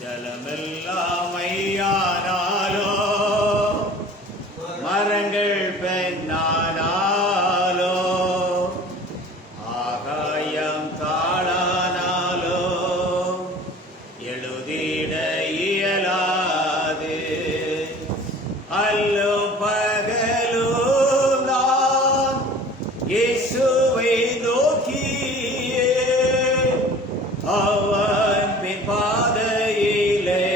ஜலமெல்லாம் மையானாலோ மரங்கள் பெண்ணானாலோ ஆகாயம் தாளானாலோ எழுதிட இயலாது. அல்லும் பகலும் நான் இயேசுவை நோக்கியே அவன் பின் பாதையிலே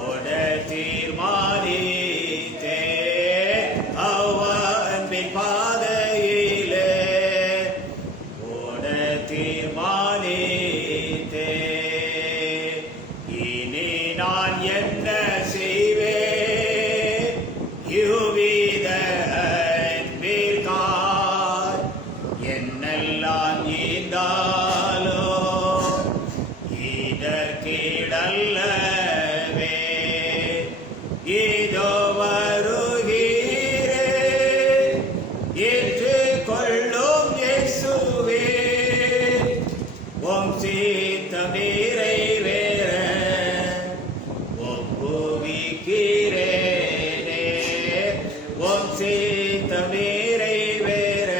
ஓட தீர்மானித்தே. அவன் பின் பாதையிலே ஓட தீர்மானித்தே. இனி நான் என்ன செய்வேன் யுவித அன்பிற்காய் என்னெல்லாம் ஈந்தாலோ இதற்கிடல்லவே. இதோ வருகிறேன் ஏற்றுக்கொள்ளும் இயேசுவே. உம் சித்தம் நிறைவேற ஒப்புவிக்கிறேனே. உம் சித்தம் நிறைவேற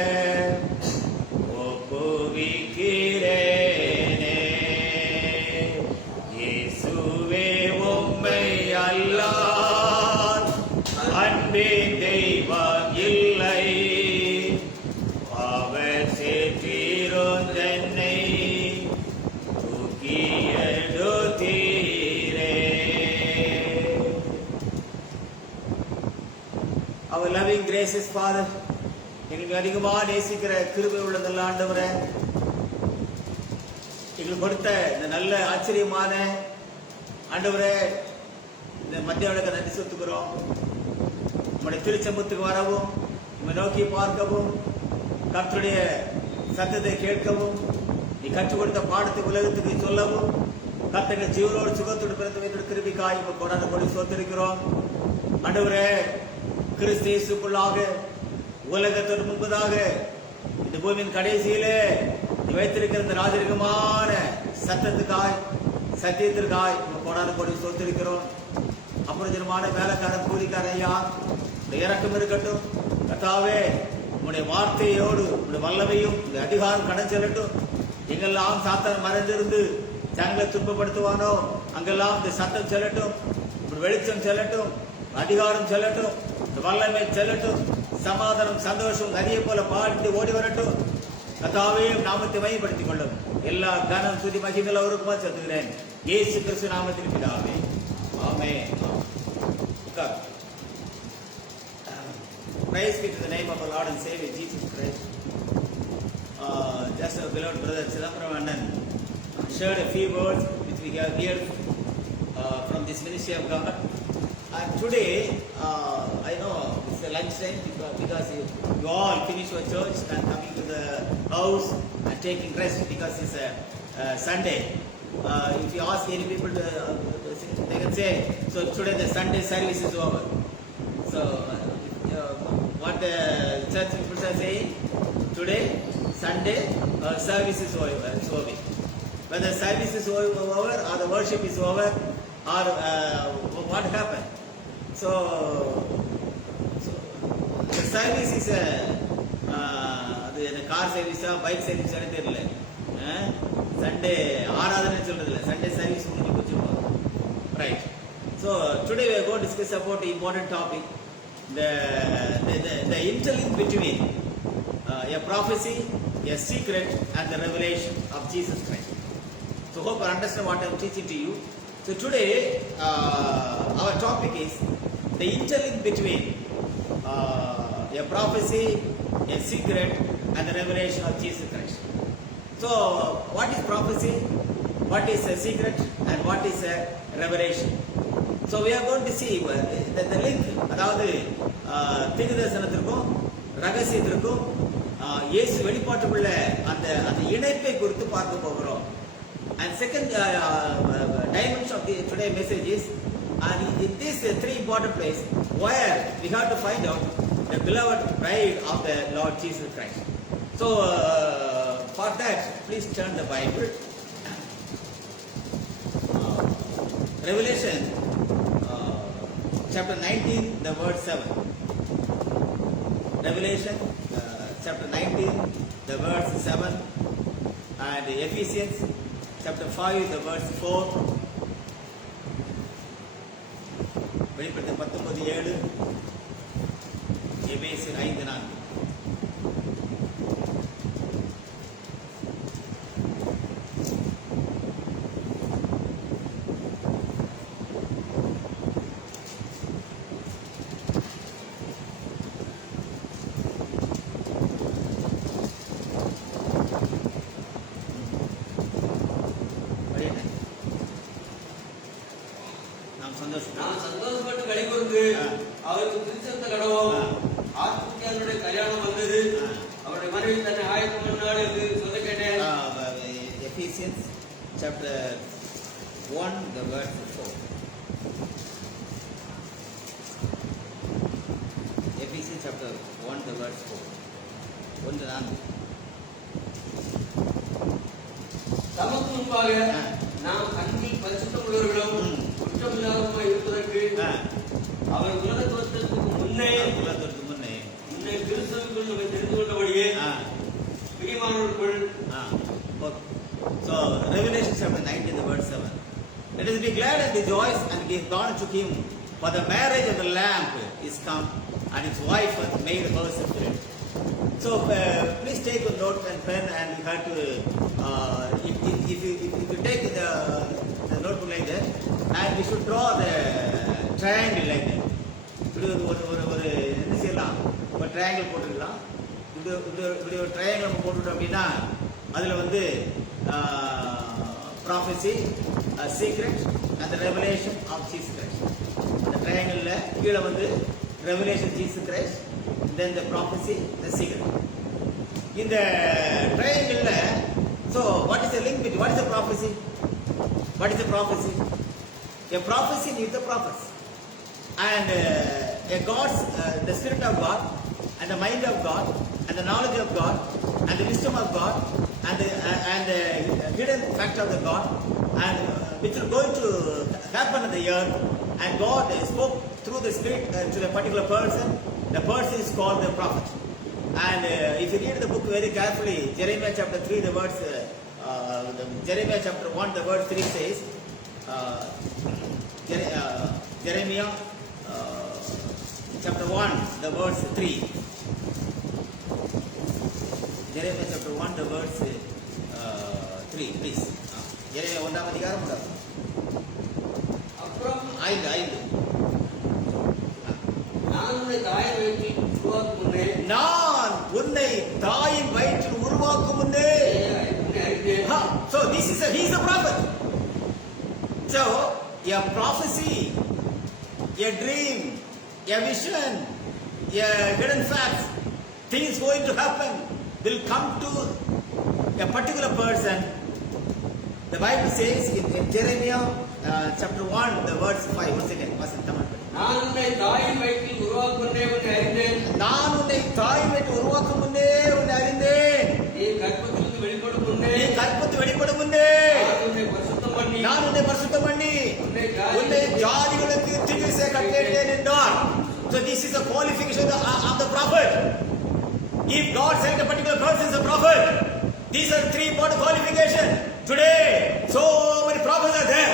ஒப்புவிக்கிறேனே. இயேசுவே உம்மை அல்லால் அன்பின் தெய்வம் இல்லை. அவர் சேற்றிருந்தென்னை தூக்கி எடுத்தீரே. Our loving gracious Father, எங்களுக்கு அதிகமாக நேசிக்கிற கிருபை உள்ள நல்ல ஆண்டவரே, எங்களுக்கு கொடுத்த இந்த நல்ல ஆச்சரியமான ஆண்டவரே, இந்த மத்திய வழக்க நன்றி செலுத்துகிறோம். உங்களுடைய திருச்சம்பத்துக்கு வரவும், உங்களை நோக்கி பார்க்கவும், கர்த்தருடைய சத்தத்தை கேட்கவும், நீ கற்றுக் கொடுத்த பாடத்தை உலகத்துக்கு சொல்லவும், கர்த்தர்கள் ஜீவனோடு சுகத்தோடு பிறந்து வைத்த கிருபிக்காய் கொண்டாட கொண்டு சொத்திருக்கிறோம். ஆண்டவரே, கிறிஸ்து இயேசுக்குள்ளாக உலகத்தோடு முன்பதாக இந்த பூமியின் கடைசியிலே நீ வைத்திருக்கிற இந்த ராஜரிகமான சத்தத்துக்காய் சத்தியத்திற்காய் கொண்டாட கொண்டு சொத்திருக்கிறோம். அப்புறமான வேலைக்காரன் கூலிக்காரன் ஐயா, இந்த இறக்கம் இருக்கட்டும். கர்த்தாவே, உன்னுடைய வார்த்தையோடு உன்னுடைய வல்லமையும் இந்த அதிகாரம் கடன் செல்லட்டும். எங்கெல்லாம் சாத்தான் மறைந்திருந்து ஜனங்களை துன்பப்படுத்துவானோ அங்கெல்லாம் இந்த சத்தம் செல்லட்டும், வெளிச்சம் செல்லட்டும், அதிகாரம் செல்லட்டும், வல்லமை செல்லட்டும். சமாதானம் சந்தோஷம் நதியை போல பாடி ஓடி வரட்டும். கர்த்தாவே, நாமத்தை மையப்படுத்திக் கொள்ளும். எல்லா கனம் துதி மகிமைகள் அவருக்குமா செலுத்துகிறேன் இயேசு கிறிஸ்து நாமத்தில் பிதாவே, ஆமென். Praise be to the name of our Lord and Savior Jesus Christ. Just our beloved brother Chidambaram Annan shared a few words which we have heard from this ministry of God. And today, I know it's a lunch time because you all finish your church and coming to the house and taking rest because it's a Sunday. If you ask any people, they can say, so today the Sunday service is over. So, what the church people are saying, today Sunday service is over. Whether service is over or the worship is over or what happened. So the service is the car service or bike service or anything. Sunday ஆராதனை சொல்றதில்லை, Sunday service முடிஞ்சு போச்சு. Right. So today we are going to discuss about the important topic, the interlink between a prophecy, a secret and the revelation of Jesus Christ. So hope you understand what I am teaching to you. So today our topic is the interlink between a prophecy, a secret and the revelation of Jesus Christ. So what is prophecy, what is a secret and what is a revelation? So we are going to see the link, அதாவது தீர்க்கதரிசனத்திற்கும் ரகசியத்திற்கும் இயேசு வெளிப்பாட்டுக்குள்ள அந்த இணைப்பை குறித்து பார்க்க போகிறோம். And second dimension of the today message is, and in this three important place where we have to find out the beloved bride of the Lord Jesus Christ. So for that that, please turn the Bible. Revelation chapter 19, the verse 7. Revelation chapter 19, the verse 7. And Ephesians chapter 5, the verse 4. வெளிப்படுத்தல் 19:7. எபேசியர் 5:4. நான் சந்தோஷப்பட்டு களிகூர்ந்து அவருக்கு திருச்சந்த கடவோம். ஆத்மீயனுடைய கல்யாணம் வந்தது. அவருடைய மனைவி தன்னை ஆயத்தம் பண்ணாள் என்று சொல்ல கேட்டேன். Ephesians chapter 1, the verse 4. Ephesians chapter 1, the verse 4. 1:4. தமக்கு முன்பாக நாம் கண்ணில் பரிசுத்தம் உள்ளவர்களும் குற்றமில்லாதவர்களும் இருப்பதற்கு அவர் உலக தோற்றத்துக்கு முன்னே கிறிஸ்துவுக்குள் நம்மை தெரிந்து கொண்டபடியே பிரியமானவர்களுக்குள். So Revelation chapter 19, the verse 7. Let us be glad and rejoice and give honor to Him, for the marriage of the Lamb is come, and His wife hath made herself ready. So please take a note and pen, and you have to if you take the notebook like that, and we should draw the triangle like that. ஒரு என்ன செய்யலாம், ஒரு triangle போட்டுக்கலாம். இப்படி ஒரு triangle நம்ம போட்டுட்டோம் அப்படின்னா அதில் வந்து prophecy, secret and revelation of Jesus Christ. அந்த ட்ரையாங்கிளில் கீழே வந்து revelation Jesus Christ, then the prophecy, the secret. இந்த ட்ரையாங்கிளில் so what is the link between, what is the prophecy? What is the prophecy? A prophecy needs the prophets. And a God's, the Spirit of God, and the mind of God, and the knowledge of God, and the wisdom of God, and the hidden fact of the God, and which are going to happen on the earth. And God spoke through the Spirit to a particular person. The person is called the prophet. And if you read the book very carefully, Jeremiah chapter 3, the verse, Jeremiah chapter 1, the verse 3 says, Jeremiah chapter 1, the verse 3. Jeremiah chapter 1, the verse 3, please. Jeremiah 1 அதிகாரம் 1. அப்புறம் 5. நான் உன்னை தாயின் வயிற்றில் உருவாக்கும் முன்னே So he is the prophet. So a prophecy, a dream, a vision, a hidden fact, things going to happen will come to a particular person. The Bible says in Jeremiah chapter 1, the verse 5. Once again, நான் உன்னை தாயின் வயிற்றில் உருவாக்கும் முன்னே உன்னை அறிந்தேன். நீ கர்ப்பத்திலிருந்து வெளிப்படும் முன்னே நான் உன்னை பரிசுத்தம் பண்ணி உன்னை ஜாதிகளுக்கு தீர்க்க கட்டளையிட்டேன் என்றார். So this is a qualification of the prophet. If God sent a particular person as a prophet, these are three important qualifications. Today, so many prophets are there.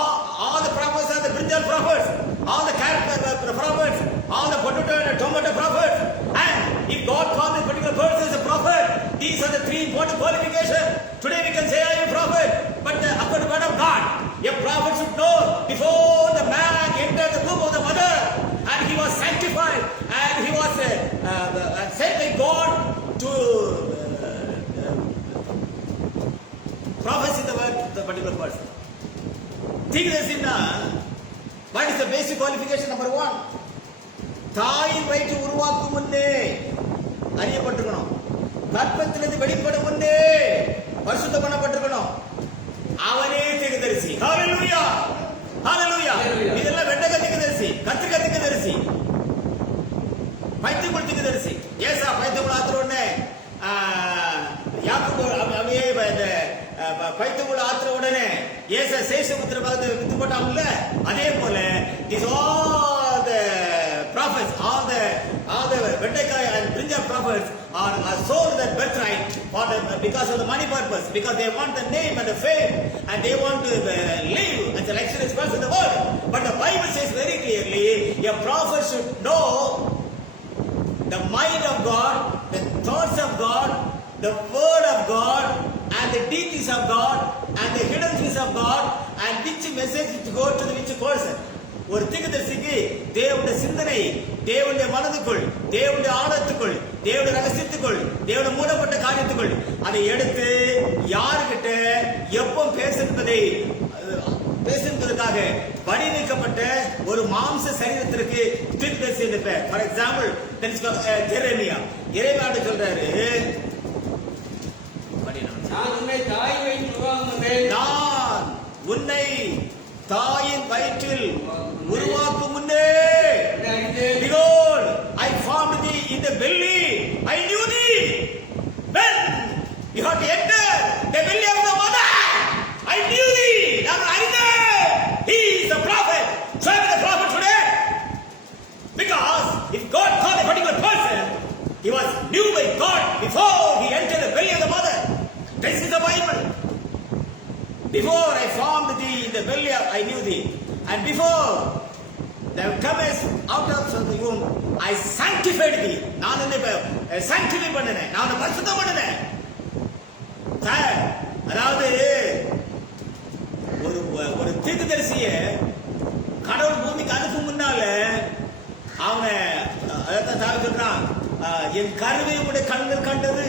All the prophets are the brinjal prophets, all the carrot prophets, all the potato and tomato prophets. And if God called a particular person as a prophet, these are the three important qualifications. Today we can say I am a prophet, but according to the word of God, a prophet should know before the man entered the womb of the mother, and he was sanctified, and he was sent by God to prophesy the word to the particular person. Think this in what is the basic qualification? Number 1, தாயின் வயிற்று உருவாக்கும் முன்னே அறியப்பட்டிருக்கணும். கர்ப்பத்திலிருந்து வெளிப்படும் முன்னே பரிசுத்தம் பண்ணப்பட்டிருக்கணும். அவனே தீர்க்கதரிசி. ஹalleluya, ஹalleluya. இதெல்லாம் வெண்டக்காய் தீர்க்கதரிசி, கத்திரிக்காய் தீர்க்கதரிசி, பைத்தியக்குள் தீர்க்கதரிசி. ஏசா பைத்தியக்குள் ஆத்துற உடனே யாக்கோபு அப்படியே பைத்துக்குள்ள ஆத்துற உடனே ஏசா சேஷபுத்திர பாகத்தை வித்து போட்டாங்கல்ல, அதே போல is all the prophets, all the Mordecai and brinjal prophets are sold that birthright for because of the money purpose, because they want the name and the fame and they want to live as a luxurious person in the world. But the Bible says very clearly a prophet should know the mind of God, the thoughts of God, the word of God and the deeds of God and the hidden things of God and which message to go to the which person. ஒரு தீர்க்கதரிசிக்கு தேவனுடைய சிந்தனை, தேவனுடைய மனதுக்குள், தேவனுடைய ஆழத்துக்குள், தேவனுடைய ரகசியத்துக்குள், தேவனுடைய மூடப்பட்ட காரியத்துக்குள் அதை எடுத்து யாருக்கிட்ட எப்போ பேசுவதற்காக வடிவமைக்கப்பட்ட ஒரு மாம்ச சரீரத்திற்கு தீர்க்கதரிசி என்று பெயர். ஃபார் எக்ஸாம்பிள் எரேமியா சொல்றாரு, நான் உன்னை தாயின் வயிற்றில் உருவாக்கும் முன்னே behold I formed thee in the belly, I knew thee when you had entered the belly of the mother, I knew thee. நான் அறிந்தேன். He is a prophet. So I am the prophet today, because if God called a particular person, he was knew by God before he entered the belly of the mother. This is the Bible. Before I formed thee in the belly, I knew thee, and before thou comest out of the womb, I sanctified thee. நான் உன்னை sanctify பண்ணினேன், நான் உன்னை பரிசுத்தம் பண்ணினேன். அதாவது ஒரு தீர்க்கதரிசிய கடவுள் பூமிக்கு அனுப்பும் முன்னால அவனை அதான் சொல்றான், என் கருவை உடைய கண்கள் கண்டது,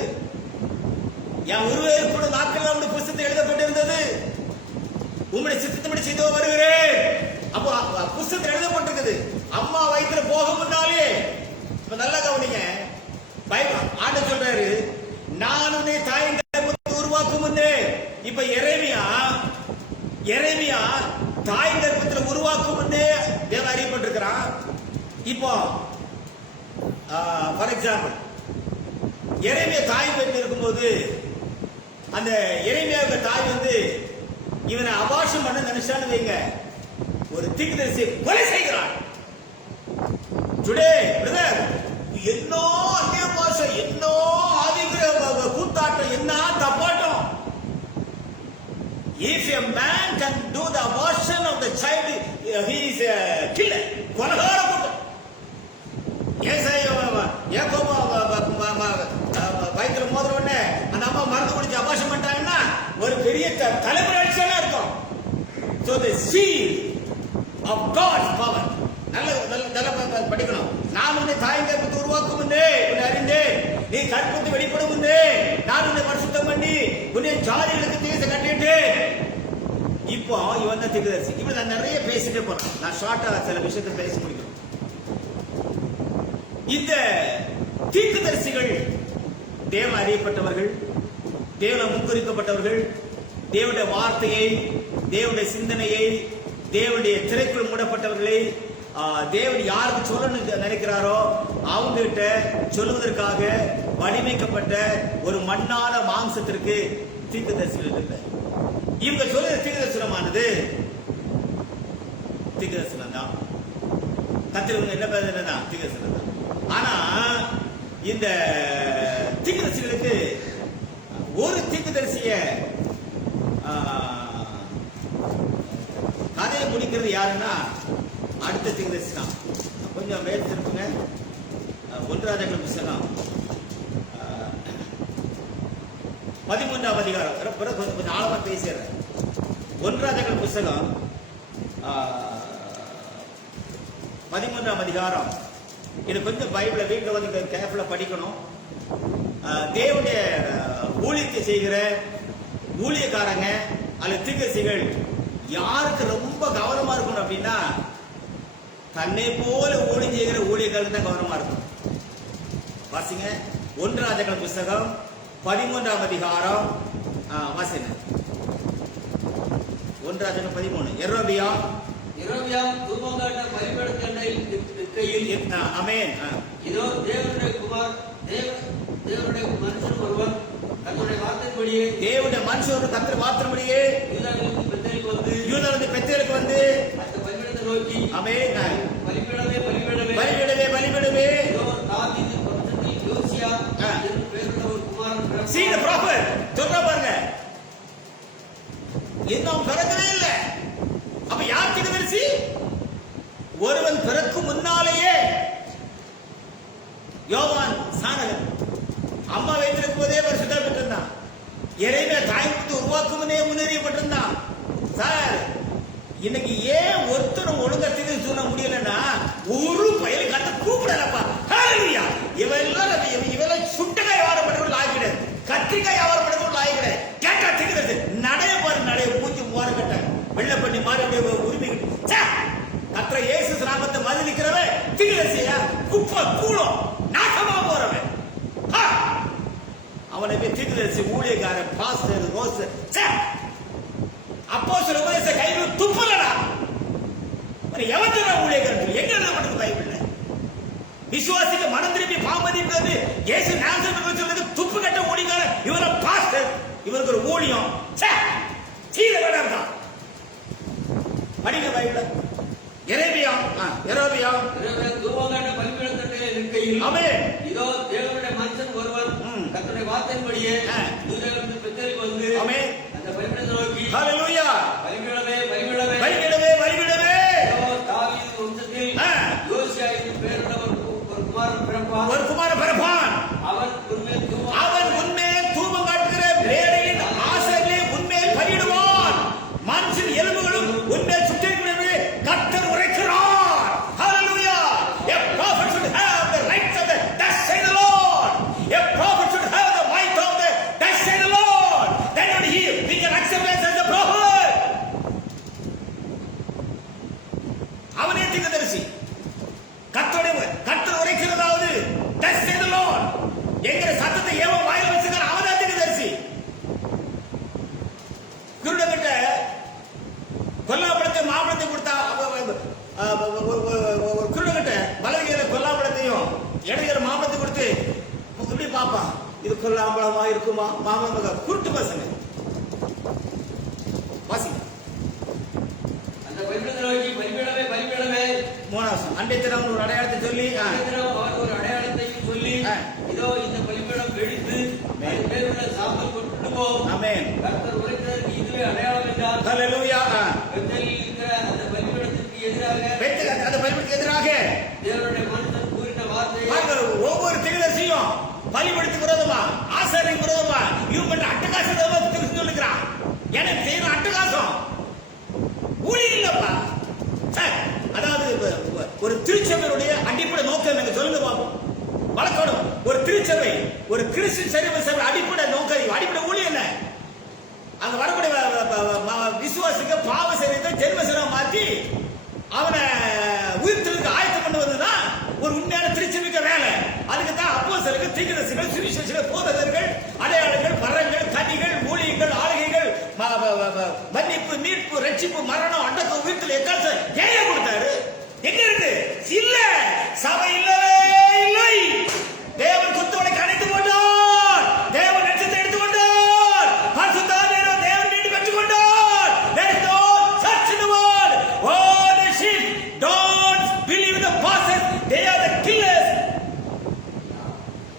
என் உருவேற்போட நாட்கள் அவனுடைய புஸ்தகத்தில் எழுதப்பட்டிருந்தது, உம்முடைய சித்தத்தின்படி செய்தோ வருகிறேன். அப்போ புஸ்தகத்தில் எழுதப்பட்டிருக்குது. அம்மா வயிற்றுல போக முன்னாலே, இப்ப நல்லா கவனிங்க, ஆண்டவர் சொல்றாரு, நான் உன்னை தாயின் கர்ப்பத்தில் உருவாக்கும் முன்னே. இப்ப எரேமியா தாயின் கர்ப்பத்தில் உருவாக்கும் முன்னே தேவன் அறியப்பட்டிருக்கிறான். இப்போ ஃபார் எக்ஸாம்பிள் எரேமியா தாய் வயிற்றில் இருக்கும்போது அந்த எரேமியாவுக்கு தாய் இவனை அபார்ஷன் பண்ண நினைச்சான்னு வைங்க, ஒரு தீர்க்கதரிசியை கொலை செய்கிறான். டுடே பிரதர், என்ன அந்நிய பாஷை, என்ன ஆதிக்கிற கூத்தாட்டம், என்ன தப்பாட்டம். If a man can do the abortion of the child, he is a killer. கொலைகார கூட்டம். ஏகோபா வயிற்றுல மோதிர உடனே அந்த அம்மா மருந்து குடிச்சு அபார்ஷன் பண்ணிட்டாங்கன்னா ஒரு பெரிய தலைமுறை அடிச்சா இருக்கும். So the seal of God's power. நல்ல படிக்கணும். நான் உன்னை தாயின் கர்ப்பத்தில் உருவாக்கும் முன்னே உன்னை அறிந்தேன், நீ கற்பத்தை வெளிப்படும் முன்னே நான் உன்னை பரிசுத்தம் பண்ணி உன்னை ஜாதிகளுக்கு தீர்த்து கட்டிட்டேன். இப்போ இவன் தான் தீர்க்கதரிசி. இப்படி நான் நிறைய பேசிட்டே போறேன், நான் ஷார்ட்டா சில விஷயத்தை பேசி முடிக்கிறேன். இந்த தீர்க்கதரிசிகள் தேவன் அறியப்பட்டவர்கள், தேவன் முன்குறிக்கப்பட்டவர்கள், தேவனுடைய வார்த்தையை, தேவனுடைய சிந்தனையை, தேவனுடைய திரைக்குள் மூடப்பட்டவர்களை தேவன் யாருக்கு சொல்லணும்னு நினைக்கிறாரோ அவங்க கிட்ட சொல்லுவதற்காக வடிவமைக்கப்பட்ட ஒரு மண்ணான மாம்சத்திற்கு தீர்க்கதரிசிகள் இல்லை. இவங்க சொல்லுற தீர்க்கதரிசனமானது தீர்க்கதரிசனம் தான். கத்திரவங்க என்ன பேர் தான் தீர்க்கதரிசனம் தான். ஆனா இந்த தீர்க்கதரிசிகளுக்கு ஒரு தீர்க்கதரிசிய கதையை முடிக்கிறது யாருன்னா அடுத்த தீர்க்கதரிசி தான். கொஞ்சம் மேல் திருப்புங்க. 1 ராஜாக்கள் புத்தகம் 13ஆம் அதிகாரம். கொஞ்சம் ஆழமா பேசுறேன். 1 ராஜாக்கள் புத்தகம் 13ஆம் அதிகாரம். இது கொஞ்சம் பைபிளை வீட்டில் கேர்ஃபுல்லா படிக்கணும். தேவனுடைய ஊழியத்தை செய்கிற ஊழியக்காரங்க அல்லது தீர்க்கதரிசிகள் யாருக்கு ரொம்ப கவனமா இருக்கணும் அப்படின்னா தன்னை போல ஊழியம் செய்கிற ஊழியர்கள் தான் கவனமா இருக்கும். வாசிங்க 1 ராஜாக்கள் புத்தகம் 13ஆம் அதிகாரம். வாசிங்க 1 ராஜாக்கள் 13. யெரொபெயாம் தூபங்காட்ட பலிபீடத்தண்டையில் நிற்கையில், ஆமென், இதோ தேவனுடைய மனுஷன் ஒருவன் தன்னுடைய வார்த்தையின்படி வார்த்தையின்படியே தேவனுடைய மனுஷன் கத்திர வார்த்தையின்படியே யூதாவிலிருந்து பெத்தேலுக்கு வந்து யூதா பெத்தேலுக்கு வந்து அந்த பலிபீடத்தை நோக்கி ஆமென் பலிபீடமே பலிபீடமே பலிபீடமே பலிபீடமே இதோ தாவீது வம்சத்தில் யோசியா என்று பெயருள்ள ஒரு குமாரன் பிறந்தான். see the prophet சொல்றா பாருங்க இன்னும் பிறக்கவே இல்ல அப்ப யார் தீர்க்கதரிசி ஒருவன் பிறக்கும் முன்னாலேயே யோவான் சானகன் அம்மா வைத்திருக்கும் போதே பரிசுத்தப்பட்டிருந்தான் இறைவனை தாய் கொடுத்து உருவாக்கும் முன்னே முன்னேறியப்பட்டிருந்தான் சார் இன்னைக்கு ஏன் ஒருத்தரும் ஒழுங்கா தீர்த்து சொல்ல முடியலன்னா ஒரு பயலை கண்டு கூப்பிடலப்பா ஹalleluya இவெல்லாம் சுட்டகாய் வியாபாரம் பண்றவங்க லாய் கிடையாது கத்திரிக்காய் வியாபாரம் பண்றவங்க லாய் கிடையாது கேட்டா தீர்க்கிறது நடைய பாரு நடைய பூச்சி மோர கட்ட வெள்ளை பண்ணி மாறி அப்படியே உரிமை கத்திர இயேசு நாமத்தை மதி நிக்கிறவன் தீர்க்கதரிசியா குப்பை கூலம் நாசமா போறவன் அவனை போய் தீர்க்கதரிசி ஊழியக்காரன் பாஸ்டர் ரோஸ்டர் அப்போஸ்தலர் உபதேச கையில் துப்பலடா எவன் ஊழியக்காரன் எங்க எழுதப்பட்டது பைபிள்ல விசுவாசிக்கு மனம் திரும்பி பாமதிப்பது இயேசு நாசரேத்து சொல்றது துப்பு கட்ட ஊழியக்காரன் இவர பாஸ்டர் இவருக்கு ஒரு ஊழியம் சீத வேண்டாம் படிங்க பைபிள் எரேமியா தூவங்காட்ட பலிபீடத்தண்டையிலே நிற்கையில் ஆமென் இதோ தேவனுடைய மனுஷன் ஒருவன் கர்த்தருடைய வார்த்தையின்படியே யூதாவிலிருந்து பெத்தேலுக்கு வந்து ஆமென் அந்த பலிபீடத்தை நோக்கி ஹalleluya பலிபீடமே பலிபீடமே பலிபீடமே பலிபீடமே இதோ தாவீது வம்சத்தில் யோசியா என்று பெயருள்ள ஒரு குமாரன் பிறப்பான். ஒரு குமாரன் பிறப்பான் அவன் உன்மேல் தூபம் காட்டுகிற வேலையின் ஆசைகளை உன்மேல் பலியிடுவான் மனுஷன் எலும்புகளும் உன்மேல் சுற்றிருக்கிறது கர்த்தர் உரைக்கிறார் ஹalleluya a prophet should have the rights of the thus say the Lord a prophet should have the might of the thus say the Lord then only we can accept as the prophet அவனே தீர்க்கதரிசி கர்த்தர் உரைக்கிறதாவது thus say the Lord என்கிற சத்தத்தை A1 வாயில வச்சிருக்கான் அவன் தீர்க்கதரிசி குருடங்கிட்ட கொல்லாப்பழத்தை மாம்பழத்தை கொடுத்தா ஒரு குருடங்கிட்ட பலகையில கொல்லாப்பழத்தையும் இடையில மாம்பழத்தை கொடுத்து இப்படி பாப்பா இது கொல்லாம்பழமா இருக்குமா மாம்பழம் குருட்டு பசங்க வாசி அந்த பலிபீடத்தை நோக்கி பலிபீடமே பலிபீடமே மூணாவது அண்டை தினம் ஒரு அடையாளத்தை சொல்லி அவர் ஒரு அடையாளத்தையும் சொல்லி இதோ இந்த பலிபீடம் வெடித்து அதன் மேலுள்ள சாம்பல் கொட்டுடுவோம். ஆமென் கர்த்தர் உரைக்கிறதற்கு இதுவே அடையாளம் என்றார். ஹalleluya பெத்தேலில் இருக்கிற அந்த பலிபீடத்திற்கு எதிராக அந்த பலிபீடத்துக்கு எதிராக தேவனுடைய மனுஷன் கூறின வார்த்தையை பாருங்கள் ஒவ்வொரு தீர்க்கதரிசியும் பலிபீடத்துக்கு விரோதமா ஆசாரியனுக்கு விரோதமா இவன் பண்ற அட்டகாசத்தை சொல்லுகிறான் எனக்கு செய்யற அட்டகாசம் ஊழி இல்லப்பா சார் அதாவது ஒரு திருச்சபையுடைய அடிப்படை நோக்கம் எனக்கு சொல்லுங்க பாப்போம் வழக்கணும் ஒரு திருச்சபை ஒரு கிறிஸ்டியன் சபை அடிப்படை நோக்கம் அடிப்படை ஊழி என்ன அங்க வரக்கூடிய விசுவாசிக்க பாவ சரீரத்தை ஜென்ம சரீரம் மாற்றி அவனை உயிர்த்தலுக்கு ஆயத்தம் பண்ணுவதுதான் ஒரு உண்மையான திருச்சபைக்கு வேலை அதுக்கு தான் அப்போஸ்தலர்கள் தீர்க்கதரிசிகள் சுவிசேஷகர்கள் போதகர்கள் அடையாளங்கள் வரங்கள் கனிகள் ஊழியங்கள் ஆளுகைகள் மன்னிப்பு மீட்பு ரட்சிப்பு மரணம் அடக்கம் உயிர்த்தல் எக்கால ஏன் கொடுத்தாரு எங்க இருக்கு இல்ல சபை இல்லவே இல்லை தேவன் குத்துவனை கணைத்து கொண்டார் தேவன் நட்சத்திரத்தை எடுத்து கொண்டார் பரிசுத்தாவியான தேவன் மீண்டும் பெற்றுக் கொண்டார் there is no church in the world all the sheep don't believe the pastors they are the killers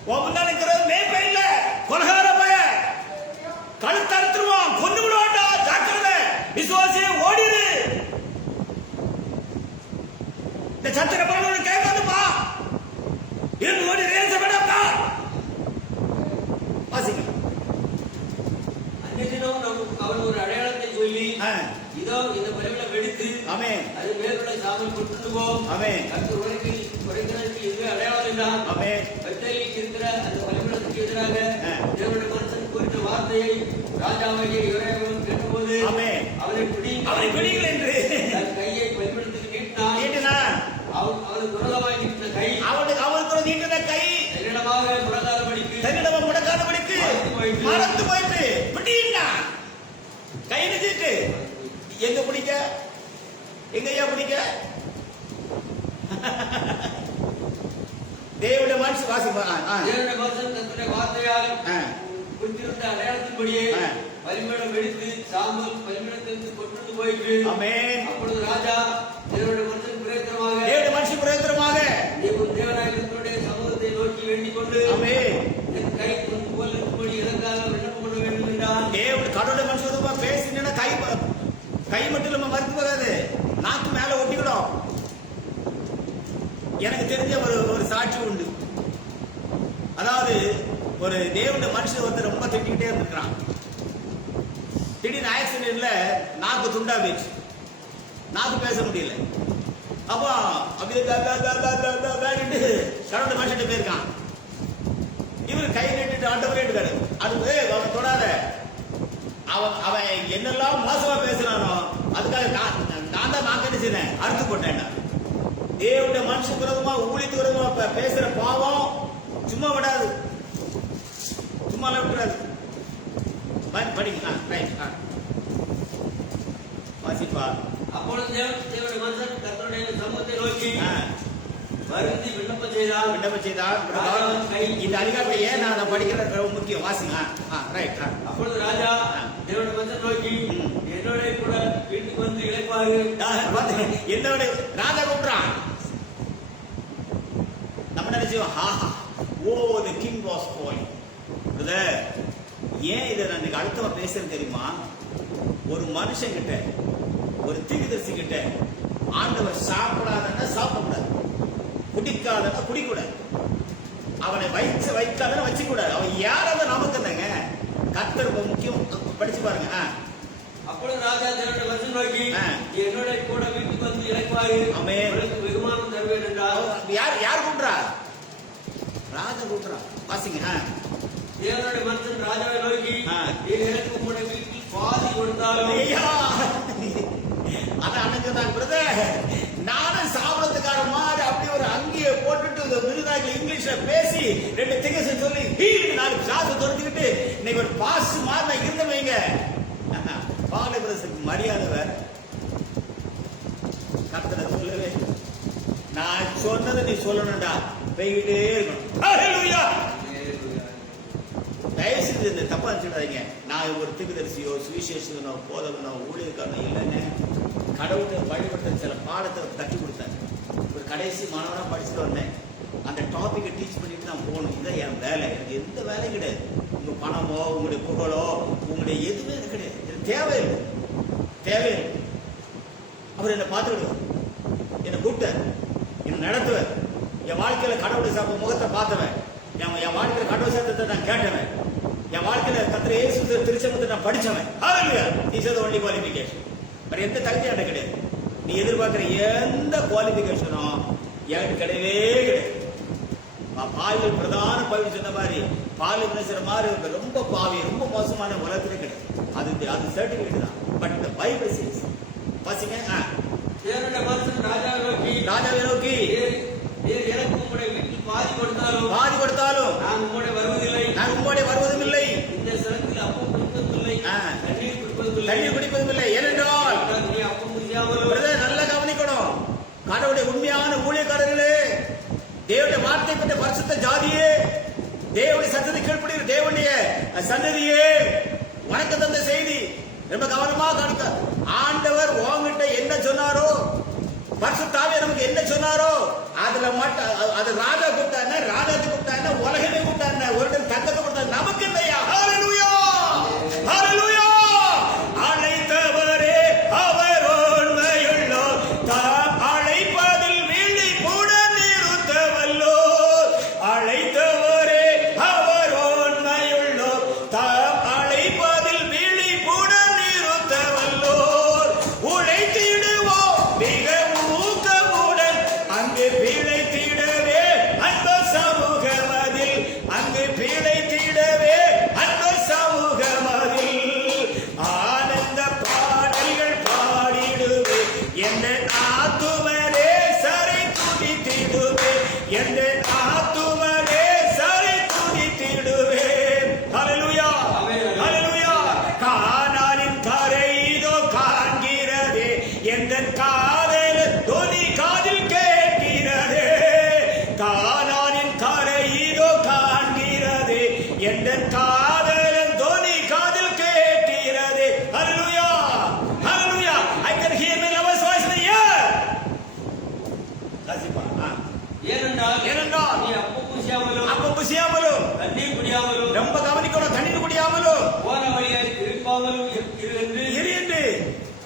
ஒவ்வொன்றாலும் மேய்ப்ப இல்ல கொலகார பய கழுத்தறுத்துருவான் கொண்டு விடுவான்டா ஜாக்கிரதை விசுவாசியே ஓடிடு இந்த சத்திர பலனோட கேட்காதுப்பா இருந்து ஓடி ரேச வேண்டாம்டா வாசிங்க அன்றைய தினம் அவன் ஒரு அடையாளத்தை சொல்லி இதோ இந்த பலிபீடம் வெடித்து ஆமென் அது மேலுள்ள சாம்பல் கொட்டுடுவோம். ஆமென் கர்த்தர் உரைக்கிறதற்கு இதுவே அடையாளம் என்றார். ஆமென் பெத்தேலில் இருக்கிற அந்த பலிபீடத்துக்கு எதிராக தேவனுடைய மனுஷன் கூறின வார்த்தையை ராஜாவாகிய யோயாக்கீம் கேட்டபோது ஆமென் அவனை பிடிங்கள் என்று தன் கையை பலிபீடத்துக்கு நீட்டினான். அவனுக்கு விரோதமாய் நீட்டின கை அவனுக்கு நீட்டின கை தன்னிடமாக முடக்காதபடிக்கு மறந்து போயிட்டு பிடினா கை நிறுத்திட்டு எங்க பிடிக்க எங்கய்யா பிடிக்க தேவனுடைய மனுஷன் வாசிப்பான். தேவனுடைய மனுஷன் தன்னுடைய வார்த்தையால் குறித்திருந்த அடையாளத்தை கட்டளையின்படியே ஆ. பலிபீடம் எடுத்து சாம்பல் பலிபீடத்திலிருந்து கொண்டு போயிற்று. ஆமென். அப்பொழுது ராஜா தேவனுடைய மனுஷன் பிரயத்தனமாக தேவனுடைய மனுஷன் பிரயோஜனமாக நீ உன் தேவனாகிய கர்த்தருடைய சமூகத்தை நோக்கி வேண்டிக் கொண்டு ஆமென். என் கை உன் போல் இருக்கும்படி எனக்காக விண்ணப்பம் பண்ண வேண்டும் என்றான். தேவன் கடவுளுடைய மனுஷன் பேசினா கை மட்டும் நம்ம மறுத்து போகாது, நாக்கு மேல ஒட்டிக்கிடும். எனக்கு தெரிஞ்ச ஒரு சாட்சி உண்டு. அதாவது ஒரு தேவனுடைய மனுஷன் வந்து ரொம்ப திட்டிக்கிட்டே இருந்திருக்கிறான். திடீர்னு ஆக்சிடென்ட்ல நாக்கு துண்டா போயிடுச்சு, நாக்கு பேச முடியல. அப்போ அப்படியே கடவுளுடைய மனுஷன் போயிருக்கான். இவர் கை நீட்டிட்டு ஆண்டவரே இருக்காரு. அது அவன் தொடாத, அவன் என்னெல்லாம் மோசமா பேசுறானோ அதுக்காக நான் தான் நாக்கு என்ன செய்தேன், அறுத்து போட்டேன். தேவனுடைய மனுஷன் விரோதமா ஊழியத்து விரோதமா பேசுற பாவம் சும்மா விடாது, சும்மா விடாது. படிக்கலாம் வாசிப்பா. அப்பொழுது தேவனுடைய மனுஷன் கர்த்தருடைய சமூகத்தை நோக்கி வருந்தி விண்ணப்பம் செய்தார். விண்ணப்பம் செய்தார். இந்த அதிகாரத்தை ஏன் நான் படிக்கிறது ரொம்ப முக்கியம். வாசிங்க. ரைட். அப்பொழுது ராஜா தேவனுடைய மனுஷன் நோக்கி என்னோட கூட வீட்டுக்கு வந்து இளைப்பாரு. என்னோட ராஜா கூப்பிடுறான். நம்ம நினைச்சோம் ஓ the king was calling. ஏன் இதை நான் அடுத்தவ பேசுறது தெரியுமா? ஒரு மனுஷன் கிட்ட, ஒரு தீர்க்கதரிசி கிட்ட ஆண்டவர் சாப்பிடாதன்னா சாப்பிடக்கூடாது, குடிக்காதன்னா குடிக்கூடாது, அவனை வைக்காதன்னு வச்சுக்க கூடாது. அவன் யாராவது நமக்கு என்னங்க கர்த்தர் ரொம்ப முக்கியம். படிச்சு பாருங்க. அப்பொழுது ராஜா தேவனுடைய மனுஷன் நோக்கி என்னோட கூட வீட்டுக்கு வந்து இளைப்பாரு, வெகுமானம் தருவேன் என்றார். யார் கூப்பிடுறா? ராஜா கூப்பிடுறா. வாசிங்க. தேவனுடைய மனுஷன் ராஜாவை நோக்கி எனக்கு உங்களுடைய வீட்டில் பாதி கொடுத்தாலும். அதான் அண்ணன் பிரதர், நானும் சாப்பிடறதுக்கார மாதிரி அப்படி ஒரு அங்கேயே போட்டுட்டு விருதாகி இங்கிலீஷ்ல பேசி 2 திங்கஸ் சொல்லி 4 சாசை துரத்துக்கிட்டு இன்னைக்கு ஒரு பாஸ் மாதிரி நான் இருந்த வைங்க. பாலை பிரதருக்கு மரியாதை வேற. கர்த்தரை சொல்லவே நான் சொன்னதை நீ சொல்லணும்டா, போய்கிட்டே இருக்கணும். தயவுசெய்து இந்த தப்பா நினைச்சிடாதீங்க. நான் ஒரு தீர்க்கதரிசியோ சுவிசேஷனோ போதவனோ ஊழியக்காரனோ இல்லைங்க. கடவுளை வழிபட்ட சில பாடத்தை தட்டி கொடுத்தாங்க. ஒரு கடைசி மாணவனா படிச்சுட்டு வந்தேன். அந்த டாபிக்கை டீச் பண்ணிட்டு நான் போகணும். இதான் என் வேலை. எனக்கு எந்த வேலையும் கிடையாது. உங்க பணமோ உங்களுடைய புகழோ உங்களுடைய எதுவுமே எனக்கு கிடையாது. எனக்கு தேவையில்லை, தேவையில்லை. அவர் என்னை பார்த்துக்கிடுவார், என்னை கூப்பிட்டார், என்னை நடத்துவார். என் வாழ்க்கையில கடவுளை சாப்பிட முகத்தை பார்த்தவன், என் வாழ்க்கையில கடவுள் சத்தத்தை நான் கேட்டவன், என் வாழ்க்கையில கர்த்தர் இயேசு திருச்சபத்தை நான் படிச்சவன். These are the only qualification. வேற எந்த தகுதியும் எனக்கு கிடையாது. நீ எதிர்பார்க்கிற எந்த குவாலிபிகேஷனும் எனக்கு கிடையவே கிடையாது. பாவிகள் பிரதான பாவி சொன்ன மாதிரி பாலி பேசுற மாதிரி ரொம்ப பாவி, ரொம்ப மோசமான உலகத்திலே கிடையாது. அது சர்டிபிகேட் தான். பட் இந்த பைபிள் சேஸ் வாசிங்க. தேவனுடைய மனுஷன் ராஜாவை நோக்கி எனக்கு உங்களுடைய வீட்டில் பாதி கொடுத்தாலும் நான் உங்களுடைய வருவதும் இல்லை. இந்த ஸ்தலத்தில் அப்பம் குடிப்பதும் இல்லை, தண்ணீர் குடிப்பதும் இல்லை. ஏனென்றால் நல்ல கவனிக்கணும். கடவுளுடைய உண்மையான ஊழியக்காரர்களே, தேவனுடைய வார்த்தை பெற்ற பரிசுத்த ஜாதியே, தேவனுடைய சத்தத்தை கீழ்ப்படுகிற தேவனுடைய சன்னதியே, உனக்கு தந்த செய்தி ரொம்ப கவனமா கவனிக்க. ஆண்டவர் உன்கிட்ட என்ன சொன்னாரோ, பரிசுத்தாவே நமக்கு என்ன சொன்னாரோ அதுல மட்டும், அது ராஜா கூப்பிட்டாங்க, ராஜாத்தை கூப்பிட்டாங்க, உலகமே கூப்பிட்டாங்க, ஒரு தங்கத்தை கொடுத்தாங்க. நமக்கு இல்லையா? ஹல்லேலூயா, ஹல்லேலூயா. அழைத்தவரே அவர் உண்மையுள்ளோர், தாம் அழைப்பதில் வீழி கூட நிறுத்தவல்லோ. அழைத்தவரே அவர் உண்மையுள்ளோர், தாம் அழைப்பதில் வீழி கூட நிறுத்தவல்லோ. உழைத்திடுவோம் மிக ஊக்கமுடன், அங்கு பிழைத்திடவே அன்பு சமூகமதில், அங்கு பிழைத்திடவே அன்பு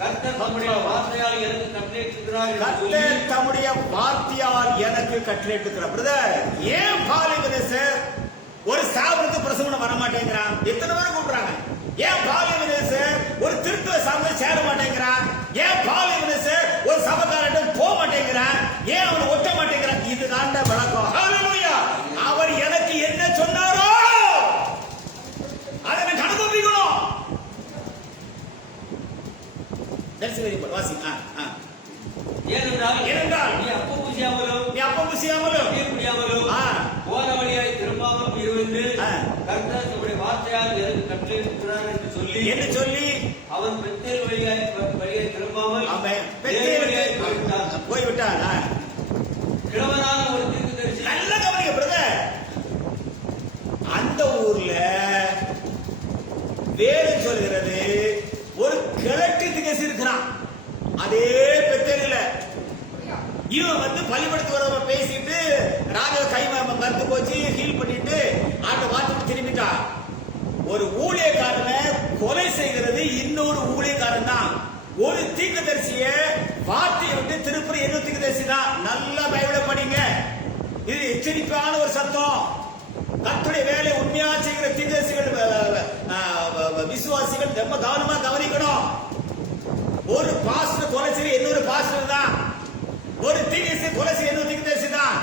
கர்த்தர் தம்முடைய வார்த்தையால் எனக்கு கட்டளையிட்டிருக்கிறார் என்று சொல்லி, கர்த்தர் தம்முடைய வார்த்தையால் எனக்கு கட்டளையிட்டிருக்கிறார். பிரதர், ஏன் பாலிவனேசர் ஒரு ஸ்தாபனத்துக்கு பிரசவம் வர மாட்டேங்கிறான்? எத்தனை பேர் கூப்பிடுறாங்க. ஏன் பாலிவனேசர் ஒரு திருத்துவ சபை சேர மாட்டேங்கிறான்? ஏன் பாலிவனேசர் ஒரு சபைக்காரன் போக மாட்டேங்கிறான்? ஏன் அவன் ஒட்ட மாட்டேங்கிறான்? இதுதான் வழக்கம். ஹல்லேலூயா. அவர் எனக்கு என்ன சொன்னாரோ அதை நான் அனுபவிக்கணும். That's very important. வாசி. ஏனென்றால் நீ அப்பம் புசியாமலும் நீ அப்பம் புசியாமலும் நீர் குடியாமலும் போன வழியாய் திரும்பாமல் இருந்து கர்த்தர் தம்முடைய வார்த்தையால் எனக்கு கட்டளையிட்டிருக்கிறார் என்று சொல்லி அவன் பெத்தேல் வழியாய் திரும்பாமல் அவன் வேறு வழியாய் போய்விட்டான். கிழவனான ஒரு தீர்க்கதரிசி. நல்ல கவனிங்க பிரதர், அந்த ஊர்ல வேதம் சொல்கிறது ஒரு கிழட்டு திகசி இருக்கிறான். அதே பெத்தேரில இவன் வந்து பள்ளிப்படத்து வரவ பேசிட்டு ராஜா கை மறுத்து போச்சு, ஹீல் பண்ணிட்டு ஆட்ட வார்த்தை திரும்பிட்டான். ஒரு ஊழியக்காரனை கொலை செய்கிறது இன்னொரு ஊழியக்காரன் தான். ஒரு தீர்க்கதரிசிய வார்த்தையை விட்டு திருப்புற இன்னொரு தீர்க்கதரிசி தான். நல்லா பைபிளை படிங்க. இது எச்சரிப்பான ஒரு சத்தம். கர்த்தருடைய வேலை உண்மையா செய்கிற தீர்க்கதரிசிகள் விசுவாசிகள் ரொம்ப கவனமா கவனிக்கணும். ஒரு பாஸ்டர் கொலை செய்ய இன்னொரு பாஸ்டர் தான். ஒரு தீர்க்கதரிசி கொலை செய்ய இன்னொரு தீர்க்கதரிசி தான்.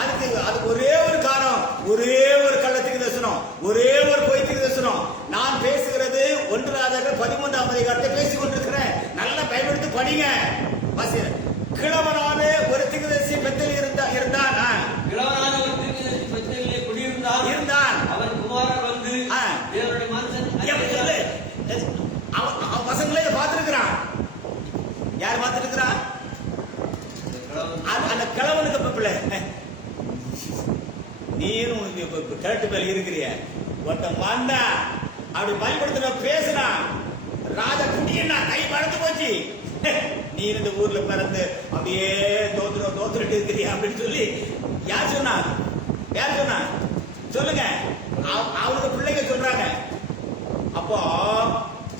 அதுக்கு ஒரே ஒரு காரணம், ஒரே ஒரு கள்ள தீர்க்கதரிசனம், ஒரே ஒரு பொய் தீர்க்கதரிசனம். நான் பேசுகிறது 1 ராஜாக்கள் 13ஆம் அதிகாரத்தை பேசிக் கொண்டிருக்கிறேன். நல்லா பயன்படுத்தி படிங்க. கிழவனான ஒரு தீர்க்கதரிசி பெத்தேலில் இருந்தான். கிழவனான ஒரு தீர்க்கதரிசி பெத்தேலிலே குடியிருந்தான். அவன் குமாரர் வந்து தேவனுடைய மனுஷன் அவன் வசனங்களை பார்த்திருக்கிறான். யார் பார்த்திருக்கிறான்? அந்த கிழவனுக்கு பிள்ளை. நீனும் கிழட்டு மேல இருக்கிறிய ஒருத்தன் வந்தா அப்படி பயன்படுத்த பேசுனா ராஜா குடியன்னா கை மறந்து போச்சு. நீ இந்த ஊர்ல பிறந்து அப்படியே தோத்துட்டு இருக்கிறியா அப்படின்னு சொல்லி யார் சொன்னா? யார் சொன்னா சொல்லுங்க. அவருக்கு பிள்ளைங்க சொல்றாங்க. அப்போ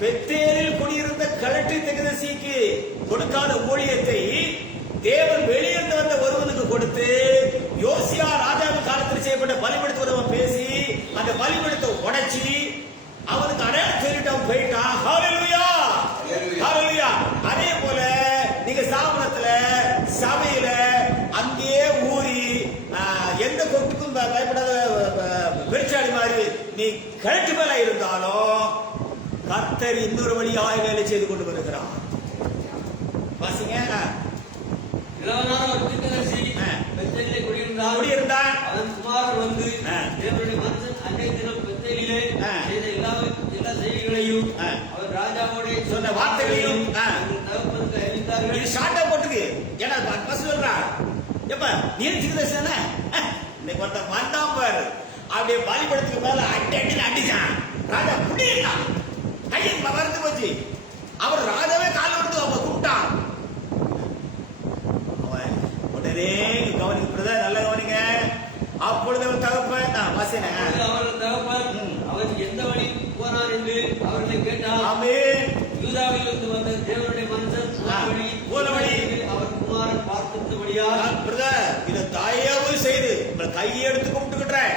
பெத்தேலில் குடியிருந்த கிழட்டு தீர்க்கதரிசிக்கு கொடுக்காத ஊழியத்தை தேவன் வெளியிட்டு வந்த ஒருவனுக்கு கொடுத்து யோசியா ராஜாவின் காலத்தில் செய்யப்பட்ட பலிபீடத்தை ஒருவன் பேசி அந்த பலிபீடத்தை உடைச்சி அவனுக்கு அடையாளம் சொல்லிட்டு அவன் போயிட்டான். ஹல்லேலூயா, ஹல்லேலூயா. அதே போல நீங்க ஸ்தாபனத்துல சபையில அங்கேயே ஊறி எந்த கொட்டுக்கும் பயப்படாத வெளிச்சாடி மாதிரி நீ கிழட்டு மேல இருந்தாலும் கர்த்தர் இன்னொரு வழியாக வேலை செய்து கொண்டு வருகிறான். வாசிங்க. கிழவனான ஒரு தீர்க்கதரிசி பெத்தேலிலே குடியிருந்தான். அவன் குமாரர் வந்து தேவனுடைய மனுஷன் அன்றைய தினம் பெத்தேலிலே செய்த எல்லா செய்திகளையும் அவர் ராஜாவோட சொன்ன வார்த்தைகளையும் தகப்பனுக்கு அறிவித்தார்கள். இது ஷார்ட்டா போட்டுக்கு. ஏன்னா பஸ் சொல்றான். எப்ப நீ தீர்க்கதரிசி தானே? இன்னைக்கு ஒருத்தன் வந்தான் பாரு, அப்படியே பலிபீடத்துக்கு மேல அடிச்சான். ராஜா குடியிருந்தான். கையை மறந்து போச்சு. அவர் ராஜாவே கால விடுத்து அவங்க கூப்பிட்டான். உடனே கவனிக்கிறத நல்ல கவனிங்க. அப்பொழுது அவர் தகப்பன் அவர்கள் தகப்பன் அவன் எந்த வழி போனார் என்று அவர்களை கேட்டார். ஆமென். யூதாவிலிருந்து வந்த தேவனுடைய மனுஷன் போன வழி அவர் குமாரன் பார்த்திருந்தபடியால் பிரதர் இதை தயவு செய்து உங்களை கையெடுத்து கும்பிட்டுக்கிட்டேன்.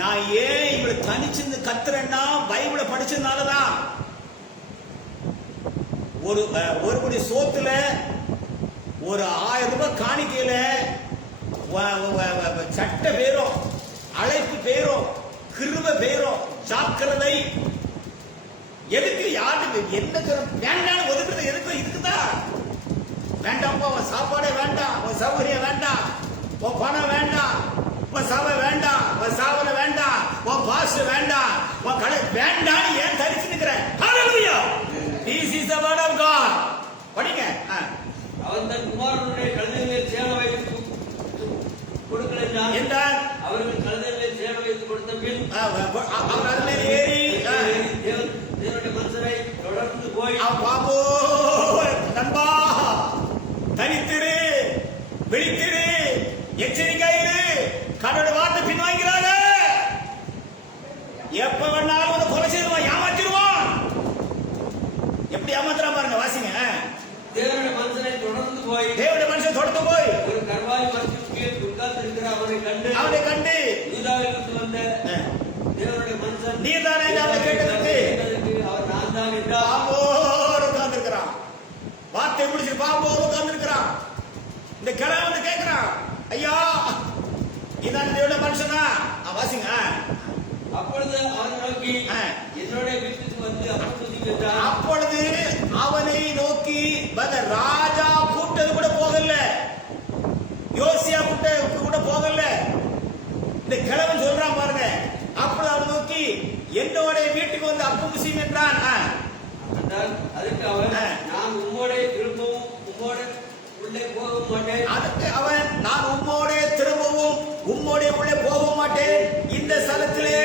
நான் ஏன் இவளை தனிச்சு கத்துறேன்னா பைபிளை படிச்சதுனாலதான். ஒரு படி சோத்துல ஒரு 1000 ரூபாய் காணிக்கையில சட்ட பேரும் அழைப்பு பேரும் கிருபை பேரும் ஜாக்கிரதை. எதுக்கு யாரு என்ன வேண்டாம் ஒதுக்குறது? எதுக்கு? இதுக்குதான். வேண்டாம்ப்பா, உன் சாப்பாடே வேண்டாம், உன் சௌகரியம் வேண்டாம், உன் பணம் வேண்டாம், உன் சபை வேண்டாம், உன் சாவனை வேண்டாம், உன் பாஸ்ட் வேண்டாம், உன் கடை வேண்டாம். ஏன் தரிச்சு நிற்கிறேன்? ஹல்லேலூயா. This is the word of God. படிங்க. அவன் தன் குமாரனுடைய கழுதைகளை சேர வைத்து கொடுக்கல என்றார். அவர்கள் கழுதைகளை சேர வைத்து கொடுத்த பின் அவர் அதில் ஏறி தேவனுடைய மனுஷரை தொடர்ந்து போய் பாபோ நண்பா தனித்திரு, விழித்திரு, எச்சரிக்கையிரு, கடவுள் வார்த்தை பின்வாங்கிறாங்க. எப்ப வேணாலும் கொலை செய்வான், ஏமாத்திடுவான். எப்படி ஏமாத்துறான் பாருங்க. வாசி மனுஷன் நீர்தானே அவனை கேட்டதற்கு அவர் நான் தான் என்றார். பாம்போடு உட்கார்ந்து இருக்கிறான். வார்த்தை முடிச்சு பாம்போடு உட்கார்ந்து இருக்கிறான். இந்த கிழவன் வந்து கேட்கிறான், ஐயா இதான் தேவன மனுஷனா? வாசிங்க. அப்பொழுது அவன் நோக்கி என்னுடைய வீட்டுக்கு வந்து அப்பம் புசியும் என்றான். அப்பொழுது அவனை நோக்கி ராஜா கூட்டது கூட போகல, யோசியா கூட போகல. இந்த கிழவன் சொல்றான் பாருங்க. அப்பொழுது அவன் நோக்கி என்னோட வீட்டுக்கு வந்து அப்பம் புசியும் என்றான். அதுக்கு அவன் நான் உம்மோட திரும்பவும் உம்மோட உள்ளே போக மாட்டேன். அதுக்கு அவன் நான் உம்மோட திரும்பவும் உம்மோட உள்ளே போக மாட்டேன். இந்த ஸ்தலத்திலே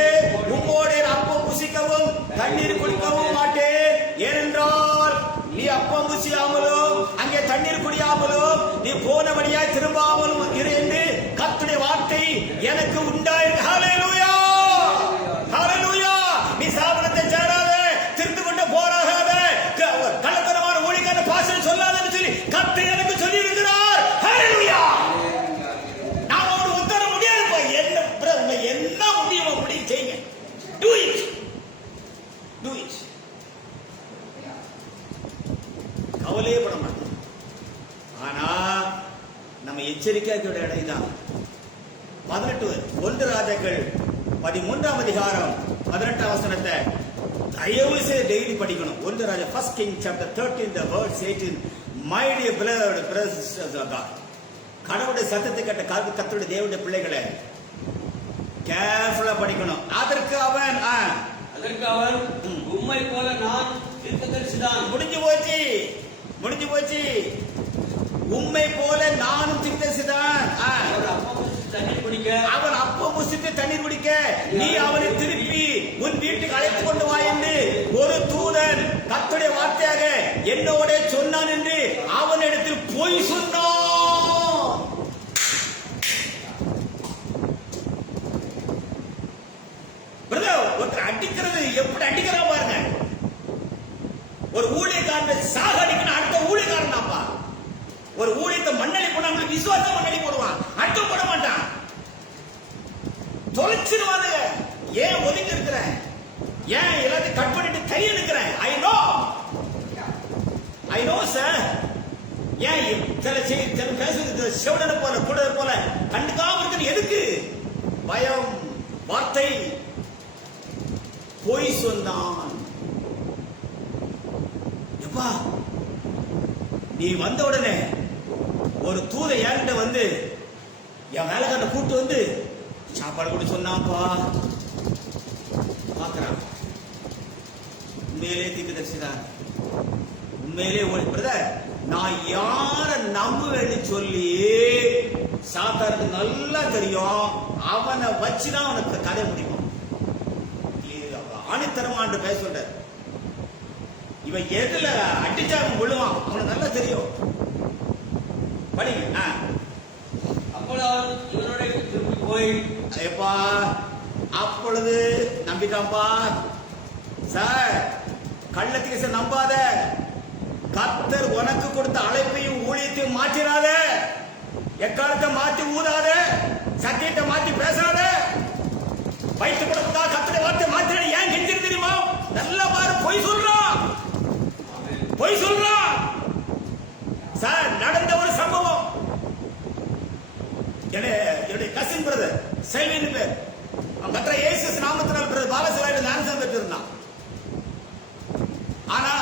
உம்மோட அப்பம் புசிக்கவும் தண்ணீர் குடிக்கவும் மாட்டேன். ஏனென்றால் நீ அப்பம் புசியாமலும் அங்கே தண்ணீர் குடியாமலும் நீ போனபடியாய் திரும்பாமலும் இரு என்று கர்த்தருடைய வார்த்தை எனக்கு உண்டாயிருக்கு. ஹல்லேலூயா, ஹல்லேலூயா. நீ சாபனத்தை சேராதே, திருந்து கொண்டு போராகாத, கள்ளத்தனமான ஊழியக்கார பாசனை சொல்லாதன்னு சொல்லி கர்த்தர் எனக்கு சொல்லி இருக்கிறார். ஹல்லேலூயா. நான் ஒரு உத்தர முடியாதுப்பா. என்ன முடியுமோ முடியும் செய்யுங்க. Do it. Do it. கவலையே பட மாட்டோம். ஆனா நம்ம எச்சரிக்கையோட இடம் தான். 1 ராஜாக்கள் 13ஆம் அதிகாரம் 18ஆம் வசனத்தை தயவு செய்து டெய்லி படிக்கணும். 1 ராஜா 1 King chapter 13 the verse 18. My dear beloved brothers of God, கடவுளுடைய சத்தத்தை கேட்ட கர்த்தருடைய தேவனுடைய பிள்ளைகளை கேர்ஃபுல்லா படிக்கணும். அதற்கு அவன் உம்மை போல நான் தீர்க்கதரிசிதான். முடிஞ்சு போச்சு. உம்மை போல நானும் தீர்க்கதரிசிதான். அவன் அப்பம் புசித்து தண்ணீர் குடிக்க நீ அவனை திருப்பி உன் வீட்டுக்கு அழைத்து கொண்டு வா என்று ஒரு தூதன் கர்த்தருடைய வார்த்தையாக என்னோட சொன்னான் என்று அவனிடத்தில் பொய் சொன்னான். ஒருத்தர் அடிக்கிறது எப்படி அடிக்கிறான் பாருங்க. ஒரு ஊழியக்காரனை சாக அடிக்கணும், அடுத்த ஊழியக்காரன் தான்ப்பா. ஒரு ஊழியத்தை மண்ணடி போடாம விசுவாசம் மண்ணடி போடுவான், அட்டம் போட மாட்டான். தொலைச்சிருவாங்க. ஏன் ஒதுங்கி இருக்கிறேன்? ஏன் எல்லாத்தையும் கட் பண்ணிட்டு கை எடுக்கிறேன்? I know sir. ஏன் சில பேசுறது செவடனை போல கூட போல கண்டுக்காம இருக்கிறது எதுக்கு? பயம். வார்த்தை பொய் சொன்னான். எப்பா நீ வந்த உடனே ஒரு தூதை என்கிட்ட வந்து என் வேலைக்காரனை கூட்டு வந்து சாப்பாடு கூட சொன்னாப்பா. பாக்குறான் உண்மையிலே தீர்க்கதரிசிதான். உண்மையிலே பிரதர் நான் யார நம்புவேன்னு சொல்லி சாத்தாருக்கு நல்லா தெரியும். அவனை வச்சுதான் அவனுக்கு கதை முடியும். ஆணித்தரமான பேச சொல்ற இவன் எதுல அடிச்சாலும் விழுவான் அவனுக்கு நல்லா தெரியும். படிங்க. அப்பொழுது நம்பிட்டான்பா. சார் கள்ளத்துக்கு நம்பாத. கர்த்தர் உனக்கு கொடுத்த அழைப்பையும் ஊழியத்தையும் மாற்றிடாத. எக்காலத்தை மாற்றி ஊதாத. சத்தியத்தை மாற்றி பேசாத. வயிற்று கொடுத்தா கர்த்தருடைய வார்த்தை மாற்றிட. ஏன் கெஞ்சிரு தெரியுமா? நல்லா பாரு. பொய் சொல்றான். சார் நடந்த ஒரு சம்பவம். என்னுடைய கசின் பிரதர் செல்வின் பேர். மற்ற இயேசு நாமத்தினால் பிரதர் பாலசிலாயிட ஞானஸ்நானம் பெற்றிருந்தான். ஆனா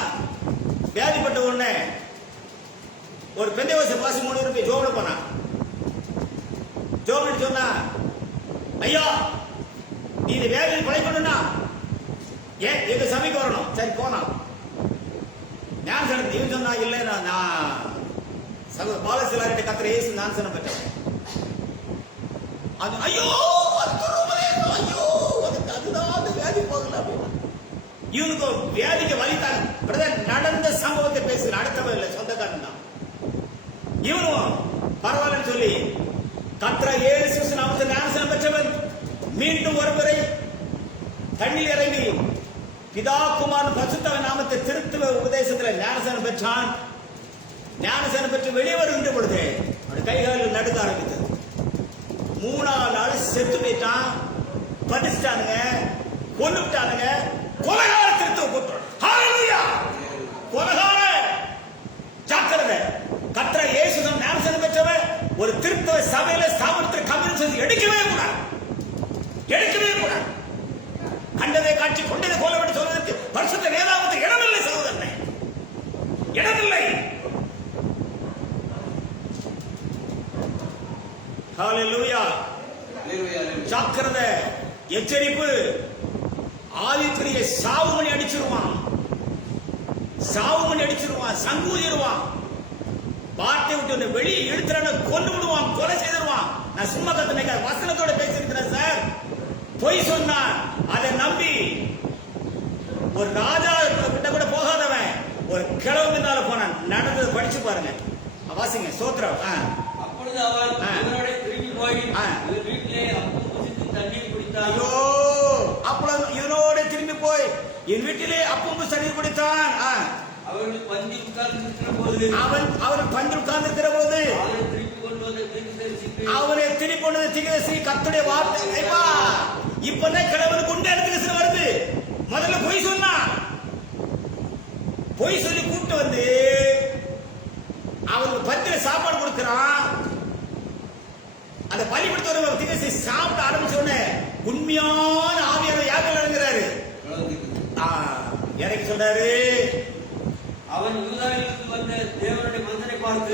வியாதிப்பட்ட உடனே ஒரு பெந்தேகோஸ்தே பாசி 3 ரூபாய் ஜோபட போனான். ஜோபடி சொன்னா, ஐயா நீ இந்த வியாதியை பழைக்கணும்னா ஏன் எங்க சபைக்கு வரணும். சரி போனான். ஞானஸ்நானம் நீ சொன்னா இல்லை நான் பாலசிலாயிட கத்திர இயேசு ஞானஸ்நானம் பெற்றேன். அது ஐயோ அதுதான் அந்த வியாதி போகல அப்படின்னா இவனுக்கு வியாதிக்கு வலித்தாங்க. பிரதர் நடந்த சம்பவத்தை பேசுகிற அடுத்தவன் இல்லை, சொந்தக்காரன் தான். இவனும் பரவாயில்லன்னு சொல்லி கர்த்தர் இயேசு நாமத்தில் ஞானஸ்நானம் பெற்றவன் மீண்டும் ஒருமுறை தண்ணீர் இறங்கி பிதா குமாரன் பரிசுத்த நாமத்தை திருத்துவ உபதேசத்தில் ஞானஸ்நானம் பெற்றான். ஞானஸ்நானம் பெற்று வெளியே வருகின்ற பொழுது அவருடைய கைகாலில் நடுக்க ஆரம்பித்தது. 3ஆம் நாள் செத்து போயிட்டான். பதிச்சிட்டானுங்க. கொன்னுட்டானுங்க. கொலைகார கிறிஸ்துவ கூட்டம். ஹalleluya. கொலைகார ஜாக்கிரதை. கர்த்தர் இயேசுதான் ஞானஸ்நானம் பெற்றவர். ஒரு திருத்தவ சபையில ஸ்தாபனத்தில் கம்யூனிஸ்ட் எடுக்கவே கூடாது. கண்டதை காட்சி கொண்டதை கோலப்படி சொல்வதற்கு பரிசுத்த வேதாகமத்தில் இடமில்லை சகோதரனே, இடமில்லை. ஹalleluya. ஜாக்கிரதை, எச்சரிப்பு. ஆதித்திரிய சாவுமணி அடிச்சிருவான், சங்கூதிடுவான். வார்த்தை விட்டு வெளியே இழுத்துறான கொண்டு விடுவான், கொலை செய்திருவான். நான் சும்மா கத்துனேங்க, வசனத்தோட பேசியிருக்கிறேன் சார். பொய் சொன்னான், அதை நம்பி ஒரு ராஜா கிட்ட கூட போகாதவன் ஒரு கிழவு பின்னால போனான். நடந்தது படிச்சு பாருங்க, வாசிங்க. சோத்ரம். அப்பொழுது அவன் இவனோட திரும்பி போய் இவன் வீட்டிலே அப்பம் புசித்து தண்ணீர் குடித்தான். ஐயோ, அப்பொழுது இவனோட திரும்பி போய் என் வீட்டிலே அப்பம் புசித்து தண்ணீர் குடித்தான். அவர்கள் பந்தி உட்கார்ந்திருக்கிற போது அவனை திருப்பி கொண்டு வந்த தீர்க்கதரிசி கர்த்தருடைய வார்த்தை. இப்பதான் கிழவனுக்கு உண்ட இடத்துக்கு வருது. முதல்ல பொய் சொன்னான், பொய் சொல்லி கூப்பிட்டு வந்து அவனுக்கு பத்திர சாப்பாடு கொடுக்கிறான். அந்த பலி கொடுத்த தீர்க்கதரிசி சாப்பிட ஆரம்பிச்ச உடனே உண்மையான ஆவியானவர் யாருக்குள்ள இறங்குறாரு, எனக்கு சொல்றாரு. அவன் யூதாவிலிருந்து வந்த தேவனுடைய மனிதனை பார்த்து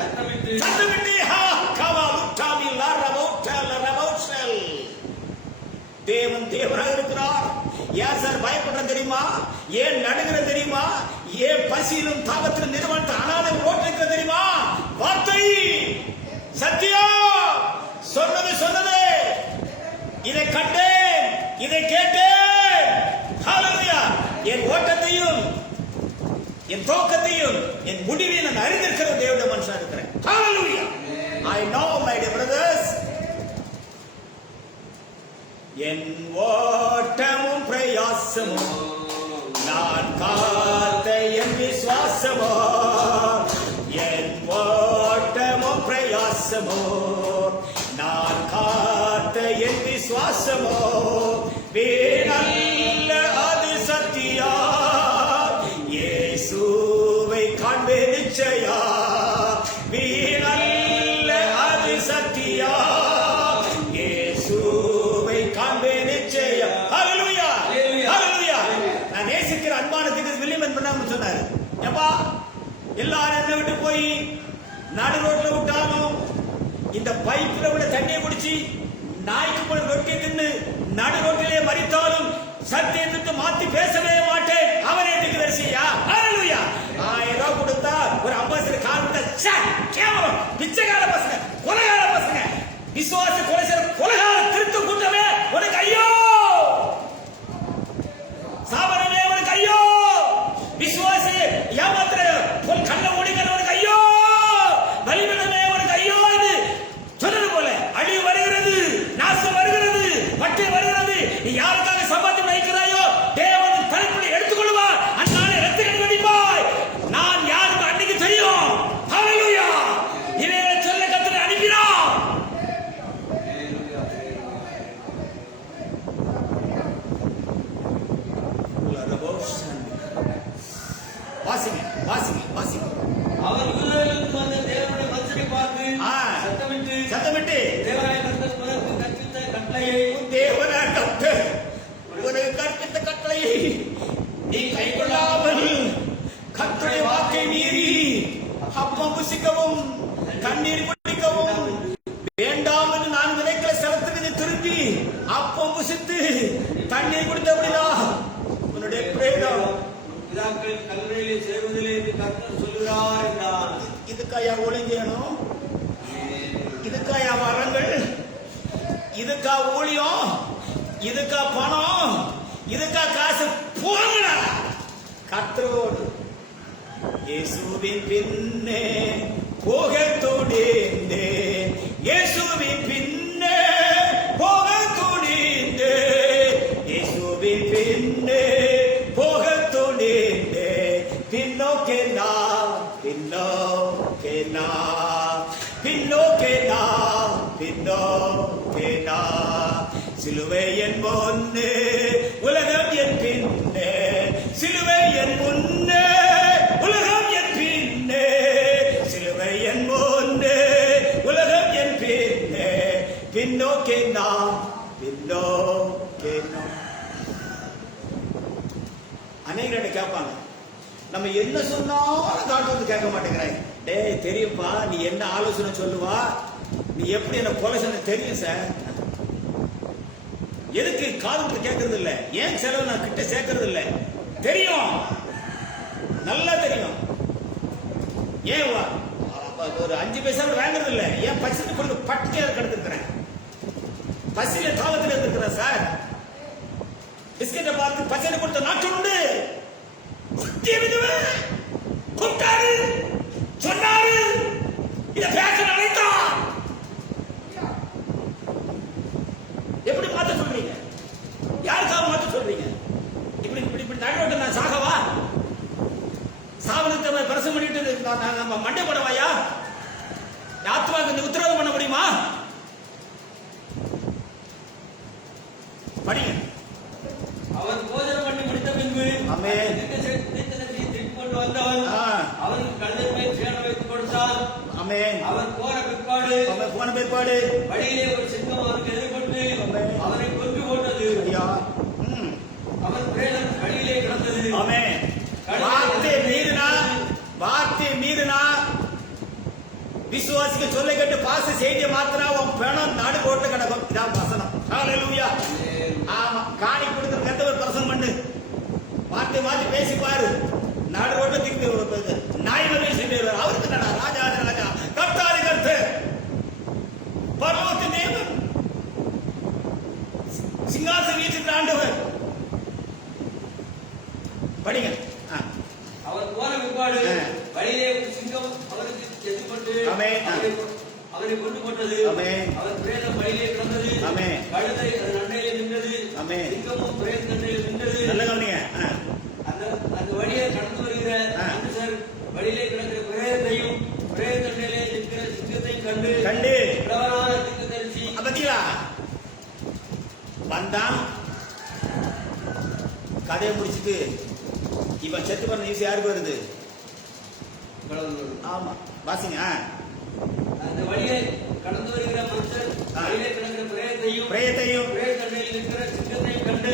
சத்தமிட்டு தேவன் தேவனாக இருக்கிறார். ஏன் சார் பயப்படுறது தெரியுமா? ஏன் நடுகிறது தெரியுமா? ஏன் பசியிலும் தாபத்திலும் நிறுவனத்தை அனாதை ஓட்டிருக்கிறது தெரியுமா? வார்த்தை சத்தியம் சொன்னது. இதை கண்டேன், இதை கேட்டேன். ஹalleluya. என் ஓட்டத்தையும் என் தோக்கத்தையும் என் முடிவையும் நான் அறிந்திருக்கிற தேவனுடைய மனுஷனா இருக்கிறேன். ஹalleluya. I know my dear brothers. என் ஓட்டமும் பிரயாசமும் நான் காத்த என் விசுவாசமோ, என் ஓட்டமும் பிரயாசமோ நான் காத்த என் விசுவாசமோ வேணல்ல அது சத்தியா, இயேசுவை காண்பே நிச்சயா. வீணல்ல அது சத்தியா, இயேசுவை காண்பே நிச்சயா. ஹalleluya, ஹalleluya. நான் நேசிக்கிற அன்பான தீர்க்கதரிசி வில்லியம் பண்ணாம சொன்னாரு, ஏப்பா எல்லாரும் என்ன விட்டு போய் நடு ரோட்ல விட்டாலும் இந்த பைப்ல உள்ள தண்ணியை குடிச்சு நாய்க்கு போல ரொட்டி தின்னு நடு ரோட்டிலே மறித்தாலும் சத்தியத்தை மாத்தி பேசவே மாட்டேன். அவரே தீர்க்கதரிசியா. ஹalleluya. 1000 ரூபாய் கொடுத்தா ஒரு அம்பாசிடர் கார் விட்டா கேவலம் பிச்சைக்கார பசங்க, கொலைகார பசங்க, விசுவாச கொலை செய்ற கொலைகார திருட்டு கூட்டமே உனக்கு ஐயோ, சாபனமே உனக்கு ஐயோ, விசுவாசி ஏமாத்துற கண்ண ஓடிக்கிற உனக்கு ஐயோ, பலிபீடமே உனக்கு ஐயோ. இது சொன்னது போல அழிவு வருகிறது, நாசம் வருகிறது, வட்டி வருகிறது. நீ யாருக்காக சம்பாத்தியம் வைக்கிறாயோ தேவன் தலைப்புல எடுத்துக்கொள்வார். அந்நாளே ரத்தம் வடிப்பாய். நான் யாருக்கு அன்னைக்கு தெரியும். ஹalleluya. இவைகளை சொல்ல கர்த்தர் அனுப்பினார். வாசிங்க. அவன் யூதாவிலிருந்து வந்த தேவனுடைய மனிதனை பார்த்து சத்தமிட்டு தேவனாய கர்த்தர் உனக்கு கற்பித்த கட்டளையை உனக்கு கற்பித்த கட்டளையை நீ கைக்கொள்ளாமல் கர்த்தருடைய வாக்கை மீறி அப்பம் புசிக்கவும் கண்ணீர் குடிக்கவும் வேண்டாம் என்று நான் நினைக்கிற ஸ்தலத்துக்கு நீ திரும்பி அப்பம் புசித்து தண்ணீர் குடித்தபடியா உன்னுடைய பிரேதம் பிதாக்கள் கல்லறையிலே சேருவதில்லை என்று கர்த்தர் சொல்லுகிறார் என்றார். இதுக்காயா ஒளிஞ்சேனும், இதுக்காயா வரங்கள், இதுக்கா ஊழியம், இதுக்கா பணம், இதுக்கா காசு போங்கடா கர்த்தரோடு இயேசுவின் பின்னே போக துணிந்தேன், இயேசுவின் பின்னே போக துணிந்தேன், இயேசுவின் பின்னே போக துணிந்தேன். பின்னோக்கே நான், பின்னோக்கே நான், பின்னோக்கே நான், பின்னோக்கே நான். சிலுவை என் முன்னே என்ன கேட்பாங்க, நம்ம என்ன சொன்னாலும் காட்டு வந்து கேட்க மாட்டேங்கிறாங்க. டேய் தெரியும்பா, நீ என்ன ஆலோசனை சொல்லுவா, நீ எப்படி என்ன கொலை சொன்ன தெரியும் சார். எதுக்கு காது கேட்கறது இல்ல, ஏன் செலவு நான் கிட்ட சேர்க்கறது இல்ல, தெரியும், நல்லா தெரியும். ஏன் ஒரு 5 பைசா வாங்குறது இல்ல, ஏன் பசிட்டு கொண்டு பட்டினியா கிடந்திருக்கிறேன், பசியில தாவத்தில் இருந்திருக்கிறேன் சார். பிஸ்கெட்டை பார்த்து பச்சனை கொடுத்த நாட்டு உண்டு. கூப்பிட்டாரு, சொன்னாரு, இத பேச நினைத்தான். எப்படி மாத்த சொல்றீங்க, யாருக்காக மாத்த சொல்றீங்க? இப்படி இப்படி இப்படி நடுவோட்டு நான் சாகவா, சாவனத்தை பிரசம் பண்ணிட்டு நம்ம மண்டை போடவாயா? ஆத்மாவுக்கு இந்த உத்தரவாதம் பண்ண முடியுமா? படிங்க. அவன் போஜனம் பண்ணி முடித்த பின்பு ஆமென். திருப்பி கொண்டு வந்தவன் அவனுக்கு கழுதை மேல் சேர வைத்து கொடுத்தான். ஆமென். அவன் போன பிற்பாடு வழியிலே ஒரு சிங்கம் அவனுக்கு எதிர்பட்டு அவனை கொன்று போட்டது. அவன் பிரேதம் வழியிலே கிடந்தது. ஆமென். வார்த்தை மீறினா விசுவாசிக்க சொல்ல கேட்டு பாச செய்தியை மாத்தினா உன் பணம் நாடு போட்டு கிடக்கும். இதான் வசனம். ஹல்லேலூயா. ஆமா, காணி கொடுத்து எந்த ஒரு பிரசங்கம் பண்ணு, வார்த்தை மாத்தி பேசி பாரு, நாடு ரோட்ட திருப்பி நாய் மாதிரி செஞ்சு அவருக்கு நடா ராஜா ராஜா கர்த்தாதி கர்த்தர் பரலோகத்தின் தேவன் சிங்காசனம் வீட்டில் ஆண்டவர். படிங்க. அவன் போன பிற்பாடு வழியிலே ஒரு சிங்கம் அவனுக்கு எதிர்பட்டு அவனை கொண்டு போட்டது. அவன் பிரேதம் வழியிலே கிடந்தது. கழுதை அதன் அண்டையிலே நின்றது. சிங்கமும் பிரேத அண்டையில் நின்றது. நல்ல கவனிங்க. அந்த வழியை கடந்து வருகிற மனுஷர் வழியிலே கிடக்கிற பிரேதத்தையும் பிரேத அண்டையிலே நிற்கிற சிங்கத்தையும் கண்டு பிரபலமான தீர்க்கதரிசி பாத்தீங்களா வந்தான். கதையை முடிச்சுட்டு இவன் செத்து பண்ண நியூஸ் யாருக்கு வருது? ஆமா, வாசிங்க. அந்த வழியை கடந்து வருகிற மனுஷர் வழியிலே கிடக்கிற பிரேதத்தையும் பிரேத அண்டையில் நிற்கிற சிங்கத்தையும் கண்டு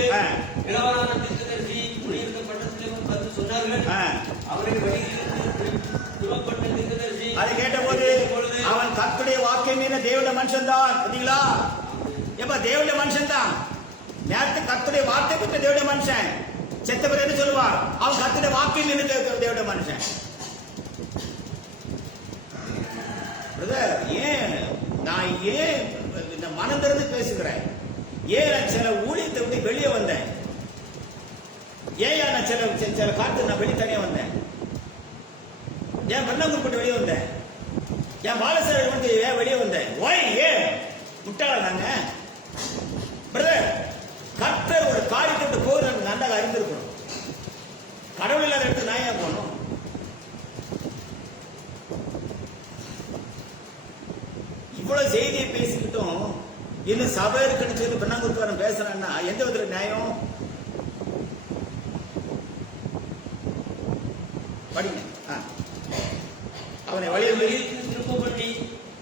பிரபலமான தீர்க்கதரிசி குடியிருந்த பட்டணத்திலும் வந்து சொன்னார்கள். அவரை வழியிலிருந்து துறப்பட்ட தீர்க்கதரிசி அதை கேட்டபோது அவன் கர்த்தருடைய வாக்கை மீறின தேவனுடைய மனுஷன் தான். பாத்தீங்களா, எப்ப தேவனுடைய மனுஷன் தான், நேரத்துக்கு கர்த்தருடைய வார்த்தை பெற்ற தேவனுடைய மனுஷன். செத்தவர் என்ன சொல்லுவார்? அவன் கர்த்தருடைய வாக்கை மீறின தேவனுடைய மனுஷன். ஏன் நான் இந்த மனம் திறந்து பேசுகிறேன்? ஏன் நான் சில ஊழியத்தை விட்டு வெளியே வந்தேன்? ஏன் நான் சில காலத்து நான் வெளியே தனியா வந்தேன்? ஏன் மன்னங்குரு போட்டு வெளியே வந்தேன்? ஏன் பாலசரை வந்து ஏன் வெளியே வந்தேன்? ஓய், ஏன் முட்டாள நாங்க? பிரதர், கர்த்தர் ஒரு காரியத்தை போய் நம்ம நன்றாக அறிந்திருக்கணும். கடவுள் இல்லாத இடத்துக்கு நான் ஏன் போகணும்? இவ்வளவு செய்தியை பேசிக்கிட்டும் இன்னும் சபை இருக்குன்னு சொல்லி பெண்ணாங்குருக்காரன் பேசுறான்னா எந்த விதத்துல நியாயம்? படிங்க. அவனை வழியை திரும்ப பண்ணி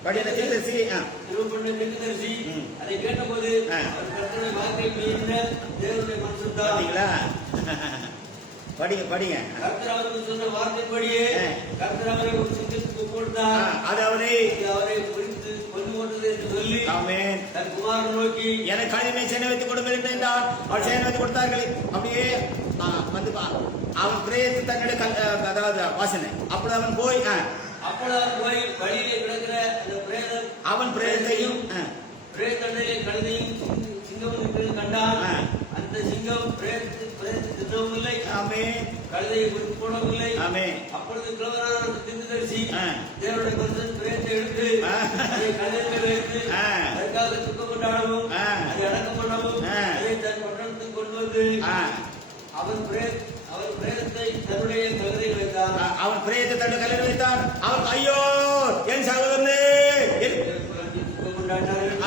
படியான தீர்க்கதரிசி அதை கேட்டபோது கர்த்தருடைய வாக்கை மீறின தேவனுடைய மனுஷன் தான். பாத்தீங்களா? படிங்க. கர்த்தர் அவருக்கு சொன்ன வார்த்தைப்படியே கர்த்தர் அவரை ஒரு சிங்கத்துக்கு கொடுத்தார். அது அவரை குறித்து கொண்டு போட்டது என்று சொல்லி ஆமென். தன் குமாரன் நோக்கி எனக்கு கழுதை சேனை வைத்து கொடுங்கள் என்றார். அவர் சேனை வைத்து கொடுத்தார்கள். அப்படியே வந்து அவன் பிரேயத்தை தன்னுடைய அதாவது வாசனை அப்படி அவன் போய் வழியிலே கிடக்கிற அந்த பிரேதம் அவன் பிரேதத்தையும் பிரேதண்டையிலே கழுதையும் சிங்கமும் கண்டான். அந்த சிங்கம் பிரேதத்தை தின்னவும் இல்லை, கழுதையை குறித்து போடவில்லை. அப்பொழுது கிழவரான அந்த தீர்க்கதரிசி தேவனுடைய மனுஷன் பிரேதத்தை எடுத்து அதை கழுதை மேல் வைத்து அதற்காக துக்கம் கொண்டாடவும் அதை அடக்கம் பண்ணவும் அதை தன் பட்டணத்துக்கு கொண்டு வந்து அவன் பிரேதத்தை தன்னுடைய கழுதையில் வைத்தான். அவன் பிரேதத்தை தன்னுடைய கழுதையில் வைத்தான். அவன் ஐயோ என் சகோதரனே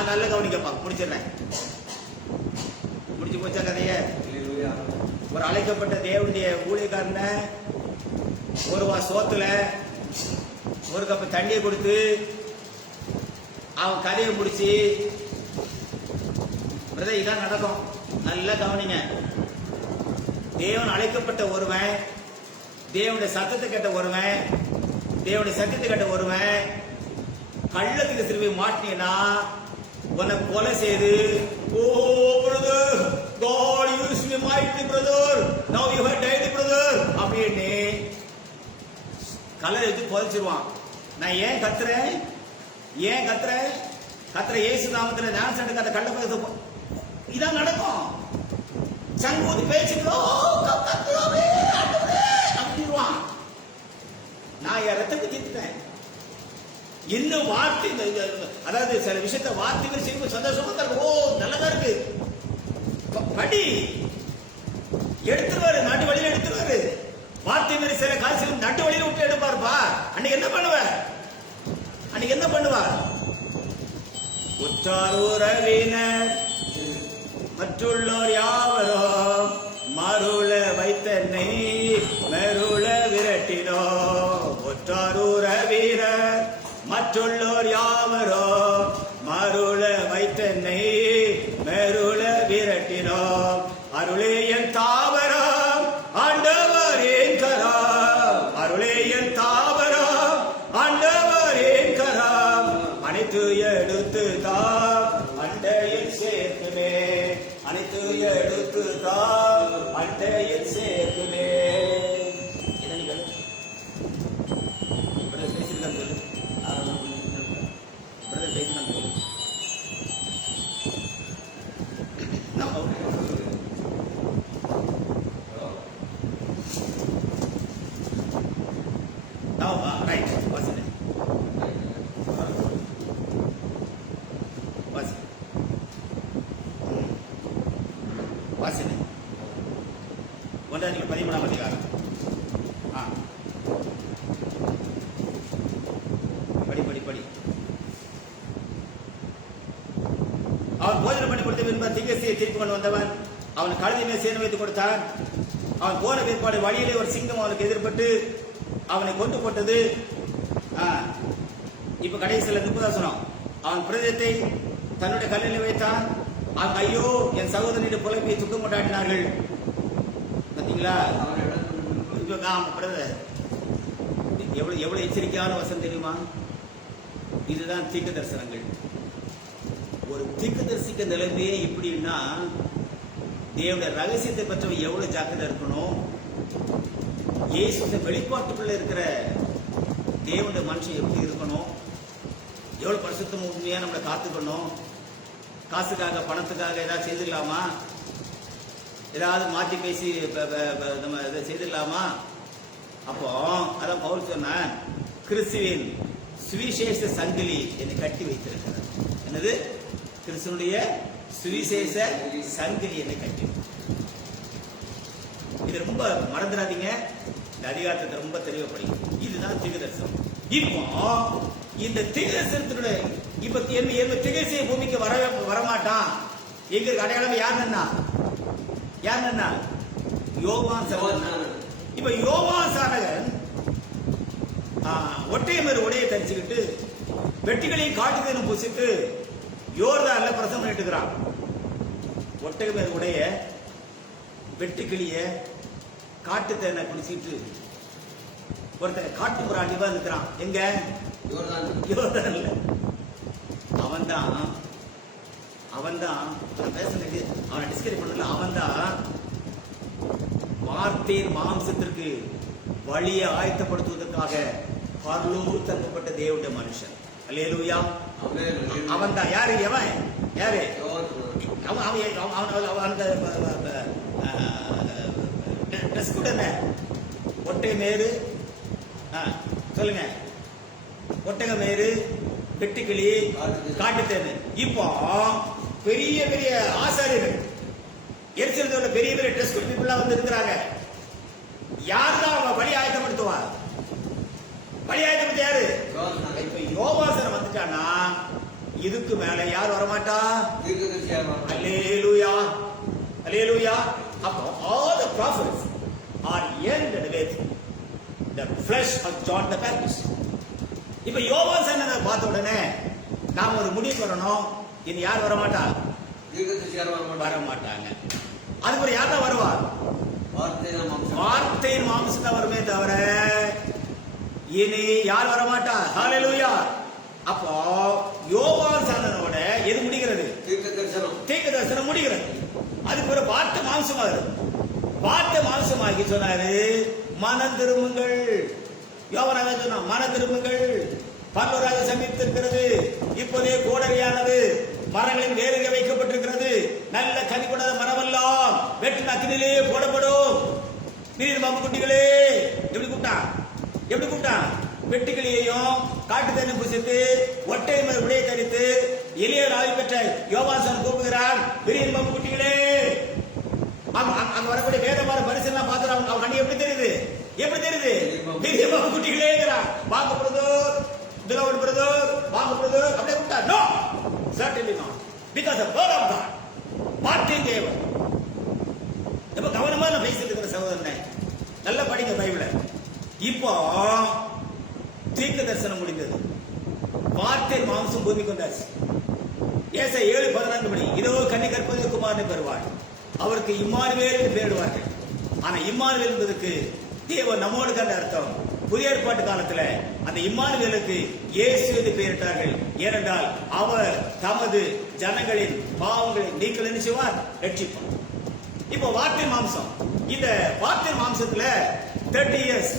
நல்ல கவனிக்கப்பா. முடிச்சிடுறேன். முடிச்சு போச்சா கதைய? ஒரு அழைக்கப்பட்ட தேவனுடைய ஊழியக்காரன ஒரு வா சோத்துல ஒரு கப்பு தண்ணியை கொடுத்து அவன் கதையை முடிச்சு இதான் நடக்கும். நல்லா கவனிங்க. தேவன் அழைக்கப்பட்ட ஒருவன், தேவனுடைய சத்தத்தை கேட்ட ஒருவன், தேவனுடைய சத்தத்தை கேட்ட ஒருவன் கள்ளத்துக்கு திரும்பி மாட்டினா உன்னை கொலை செய்து, ஓ brother, God used me mighty brother, now you have died brother அப்படின்னு கல்லை வச்சு புதைச்சிருவான். நான் ஏன் கத்துறேன் கத்துற இயேசு நாமத்துல ஞான சண்டை அந்த கள்ள பகுதி இதான் நடக்கும். சங்கூதி பேச்சுக்கிறோம் அப்படின்வான். நான் என் ரத்தத்தை தீர்த்துட்டேன். இன்னும் வார்த்தை, அதாவது சில விஷயத்த வார்த்தைகள் செய்யும் சந்தோஷமா தான். ஓ நல்லதா இருக்கு, படி எடுத்துருவாரு, நாட்டு வழியில எடுத்துருவாரு. வார்த்தை மாதிரி சில காட்சிகள் நட்டு வழியில விட்டு எடுப்பாருப்பா. அன்னைக்கு என்ன பண்ணுவா? உற்றார் உறவினர் மற்றுள்ளோர் யாவரும் மருள வைத்தன்னை மருள விரட்டினோ. உற்றார் உறவினர் மற்றுள்ளோர் யாவரும் மருள வைத்தன்னை மருள விரட்டினோ. அருளே என் தாவரம் ஆண்டவரின் கரம், அருளே என் தாவரம் ஆண்டவரின் கரம். அனைத்து எடுத்து தாம் அண்டையில் சேர்க்குமே, அனைத்து எடுத்து தாம் அண்டையில் சேர்க்குமே. பேசிருக்காங்க சொல்லு, பேசினாங்க சொல்லு. ரைட், வாசிங்க வாசிங்க. 13ஆம் அதிகாரம். படி. அவன் போஜனம் பண்ணி கொடுத்த பின்பு தீர்க்கதரிசியை திருப்பி கொண்டு வந்தவன் அவன் கழுதை மேல் சேணம் வைத்து கொடுத்தான். அவன் போன பிற்பாடு வழியிலே ஒரு சிங்கம் அவனுக்கு எதிர்பட்டு அவனை கொண்டு போட்டது. இப்ப கடைசியில் 30 அவன் பிரதேசத்தை தன்னுடைய கல்லில் வைத்தான். அவன் ஐயோ என் சகோதரனுடைய புலப்பை துக்கம் கொண்டாடினார்கள். பாத்தீங்களா? எவ்வளவு எச்சரிக்கையான வசனம் தெரியுமா? இதுதான் தீர்க்க தரிசனங்கள். ஒரு தீர்க்கதரிசிக்க நிலைமையே இப்படின்னா தேவனுடைய ரகசியத்தை பற்றி எவ்வளவு ஜாக்கிரதை இருக்கணும். இயேசு வெளிப்பாட்டுக்குள்ள இருக்கிற தேவனுடைய மனுஷன் எப்படி இருக்கணும், எவ்வளவு பரிசுத்தம் உண்மையா நம்மளை காத்துக்கணும். காசுக்காக பணத்துக்காக ஏதாவது செய்திடலாமா? ஏதாவது மாற்றி பேசி நம்ம இதை செய்திடலாமா? அப்போ அதான் பவுல் சொன்னான், கிறிஸ்துவின் சுவிசேஷ சங்கிலி என்னை கட்டி வைத்திருக்கிறார். என்னது? கிறிஸ்துவனுடைய சுவிசேஷ சங்கிலி என்னை கட்டி. இது ரொம்ப மறந்துடாதீங்க. இந்த அதிகாரத்தை ரொம்ப தெளிவா படிங்க. இதுதான் தீர்க்கதரிசனம். இப்போ இந்த தீர்க்கதரிசனத்தினுடைய இப்ப என்ன திகழ்ச்சியை பூமிக்கு வரமாட்டான். எங்க அடையாளம் யாருன்னா யோவான் சாணகன். இப்ப யோவான் சாணகன் ஒற்றையமர் உடையை தரிச்சுக்கிட்டு வெட்டிகளையும் காட்டுதலும் பூசிட்டு யோர்தான்ல பிரசவம் பண்ணிட்டு இருக்கிறான். ஒட்டகமேர் உடைய வெட்டுக்கிளிய காட்டு தேனை குடிச்சிட்டு ஒருத்தர் காட்டு புறாண்டிவா இருக்கிறான். எங்க? யோர்தான்ல. அவன்தான் பேசுறது. அவனை டிஸ்கரி பண்ணல. அவன்தான் வார்த்தையின் மாம்சத்திற்கு வழியை ஆயத்தப்படுத்துவதற்காக பரலோகத்தில் தங்கப்பட்ட தேவனுடைய மனுஷன். அல்லேலூயா. அவன்தான். யாரு? எவன்? யாரு? ஒட்டகை மேரு, சொல்லுங்க, ஒட்டக மேரு, வெட்டுக்கிளி, காட்டுத்தேனு. இப்போ பெரிய பெரிய ஆசாரியர்கள் எரிச்சல் பெரிய பெரிய ட்ரெஸ் பீப்புளா வந்து இருக்கிறாங்க. யாருதான் அவங்க வழி ஆயத்தப்படுத்துவார்? வழி ஆயத்தப்படுத்த யாரு? இப்ப யோவாசனம் வந்துட்டானா இதுக்கு மேல யார் வரமாட்டா? அல்லேலூயா, அல்லேலூயா. அப்போ all the prophets are ended with the flesh of John the Baptist. இப்ப யோவாசனத்தை பார்த்த உடனே நாம ஒரு முடிவு பண்ணணும். இனி யார் வரமாட்டா? வரமாட்டாங்க. அதுக்கு யார் தான் வருவார்? வார்த்தையின் மாம்சம் தான் வருமே தவிர இனி யார் வரமாட்டா. ஹalleluya. அப்போ யோவான் சாணனோட எது முடிகிறது? தீர்க்க தரிசனம் முடிகிறது. அதுக்கு ஒரு வார்த்தை மாம்சமாகுது. வார்த்தை மாம்சமாகி சொன்னாரு, மனம் திரும்புங்கள். யோவான் சொன்னா மனம் திரும்புங்கள், பரலோக சமீபித்திருக்கிறது, இப்போதே கோடரியானது மரங்களின் வேருக வைக்கப்பட்டிருக்கிறது, நல்ல கனி கொடாத மரமெல்லாம் வெட்டு அக்கினிலே போடப்படும். நீர் மாம்பு குட்டிகளே, எப்படி கூப்பிட்டான்? எப்படி கூப்பிட்டான்? வெட்டுக்கிளியையும் காட்டு தண்ணி புசித்து ஒட்டை உடைய தரித்து எளியர் ஆய்வு பெற்ற யோவான் கூப்பிடுகிறான், விரியன் மாம்பு குட்டிகளே. அங்க வரக்கூடிய வேதமான பரிசெல்லாம் பார்த்து அவன் கண்ணி எப்படி தெரியுது? எப்படி தெரியுது? விரிய மாம்பு குட்டிகளே வாங்கப்படுதோ, திலவப்படுதோ, வாங்கப்படுதோ அப்படியே கூப்பிட்டா. No, certainly not, because the word of God, வார்த்தை தேவன். ரொம்ப கவனமா நான் பேசிட்டு இருக்கிற சகோதரனே, நல்லா படிங்க பைபிளை. இப்போ தீர்க்க தரிசனம் முடிந்தது, வார்த்தை மாம்சம் பூமி கொண்டாச்சு. ஏசாயா 7:14 படி, இதோ கன்னி கற்பதிய குமாரனை பெறுவாள், அவருக்கு இம்மானுவேல் என்று பெயரிடுவார்கள். ஆனா இம்மானுவேல் என்பதற்கு தேவன் நம்மோடு கண்ட அர்த்தம். புதிய ஏற்பாட்டு காலத்துல அந்த இம்மானுவேலுக்கு இயேசு என்று பெயரிட்டார்கள். ஏனென்றால் அவர் தமது ஜனங்களின் பாவங்களை நீக்கல் என்ன செய்வார்? ரட்சிப்பார். இப்போ வார்த்தை மாம்சம், இந்த வார்த்தை மாம்சத்துல 30 years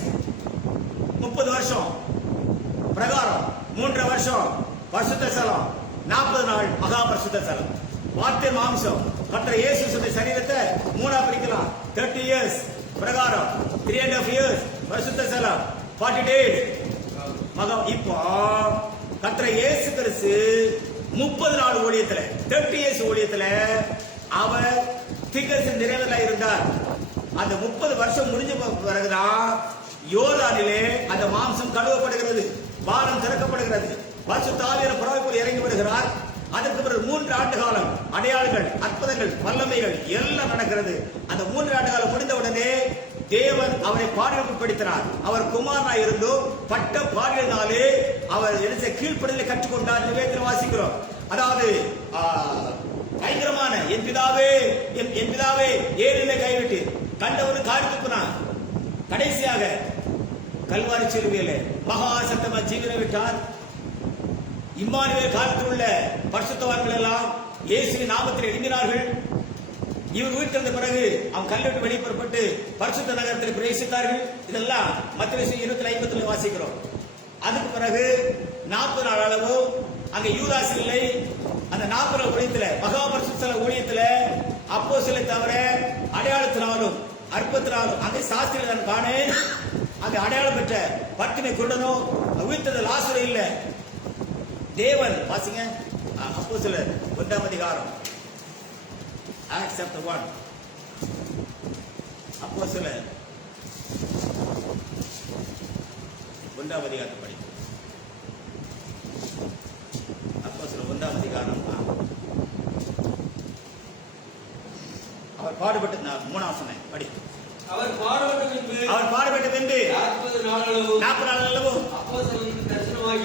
30 வருஷம் பிரகாரம், 3 வருஷம் பரிசுத்த ஸ்தலம், 40 நாள் மகா பரிசுத்த ஸ்தலம். வார்த்தை மாம்சம் கர்த்தர் இயேசு சொன்ன சரீரத்தை 3 பிரிக்கலாம். 30 years பிரகாரம், 3.5 years பரிசுத்த ஸ்தலம், 40 days மகா. இப்போ கர்த்தர் இயேசு கிறிஸ்து 30 நாள் ஊழியத்துல, 30 years ஊழியத்துல அவர் தீர்க்கதரிசன நிறைவேறலா இருந்தார். அந்த 30 வருஷம் முடிஞ்ச பிறகுதான் யோர்தானிலே அந்த மாம்சம் கழுவப்படுகிறது, வானம் திறக்கப்படுகிறது, பரிசுத்த ஆவியானவர் புறாவைப் இறங்கி வருகிறார். அதற்கு பிறகு 3 ஆண்டு காலம் அடையாளங்கள், அற்புதங்கள், வல்லமைகள் எல்லாம் நடக்கிறது. அந்த 3 ஆண்டு காலம் முடிந்தவுடனே தேவன் அவரை பாடுகளுக்கு படித்தார். அவர் குமாரனாய் இருந்தும் பட்ட பாடுகளினாலே அவர் என்ன கீழ்ப்படிதலை கற்றுக்கொண்டார். வேதத்தில் வாசிக்கிறோம். அதாவது பயங்கரமான என் பிதாவே ஏழிலே கைவிட்டு கண்டவனு காரி துப்பினான். கடைசியாக கல்வாரி சிலுவையிலே மகா சத்தமா ஜீவனை விட்டார். இம்மானுவேல் காலத்தில் உள்ள பரிசுத்தவான்கள் எல்லாம் இயேசுவின் நாமத்தில் எழுதினார்கள். இவர் உயிர்த்தெழுந்த பிறகு அவன் கல்வெட்டு வெளியே புறப்பட்டு பரிசுத்த நகரத்தில் பிரவேசித்தார்கள். இதெல்லாம் மத்திய 20:50 வாசிக்கிறோம். அதுக்கு பிறகு 40 நாள் அளவு அங்க யூதாஸ் இல்லை. அந்த 40 நாள் ஊழியத்துல, மகா பரிசுத்த ஊழியத்துல அப்போஸ்தலரை தவிர அடையாளத்தினாலும் அற்பத்தினாலும் அங்கே சாஸ்திரிகள் காணே. அங்க அடையாளம் பெற்ற பத்தினை குருடனோ உயிர்த்தது லாசரு இல்ல. தேவன் வாசிங்க அப்போஸ்தலர் 1ஆம் அதிகாரம், Acts chapter 1. அப்போஸ்தலர் 1ஆம் அதிகாரத்தை படி. அப்போஸ்தலர் 1ஆம் அதிகாரம். அவர் பாடுபட்டு 3ஆம் வசனம் படி. அவர் பாடுபட்ட பின்பு 40 நாள் அளவும் அப்போஸ்தலருக்கு தரிசனமாகி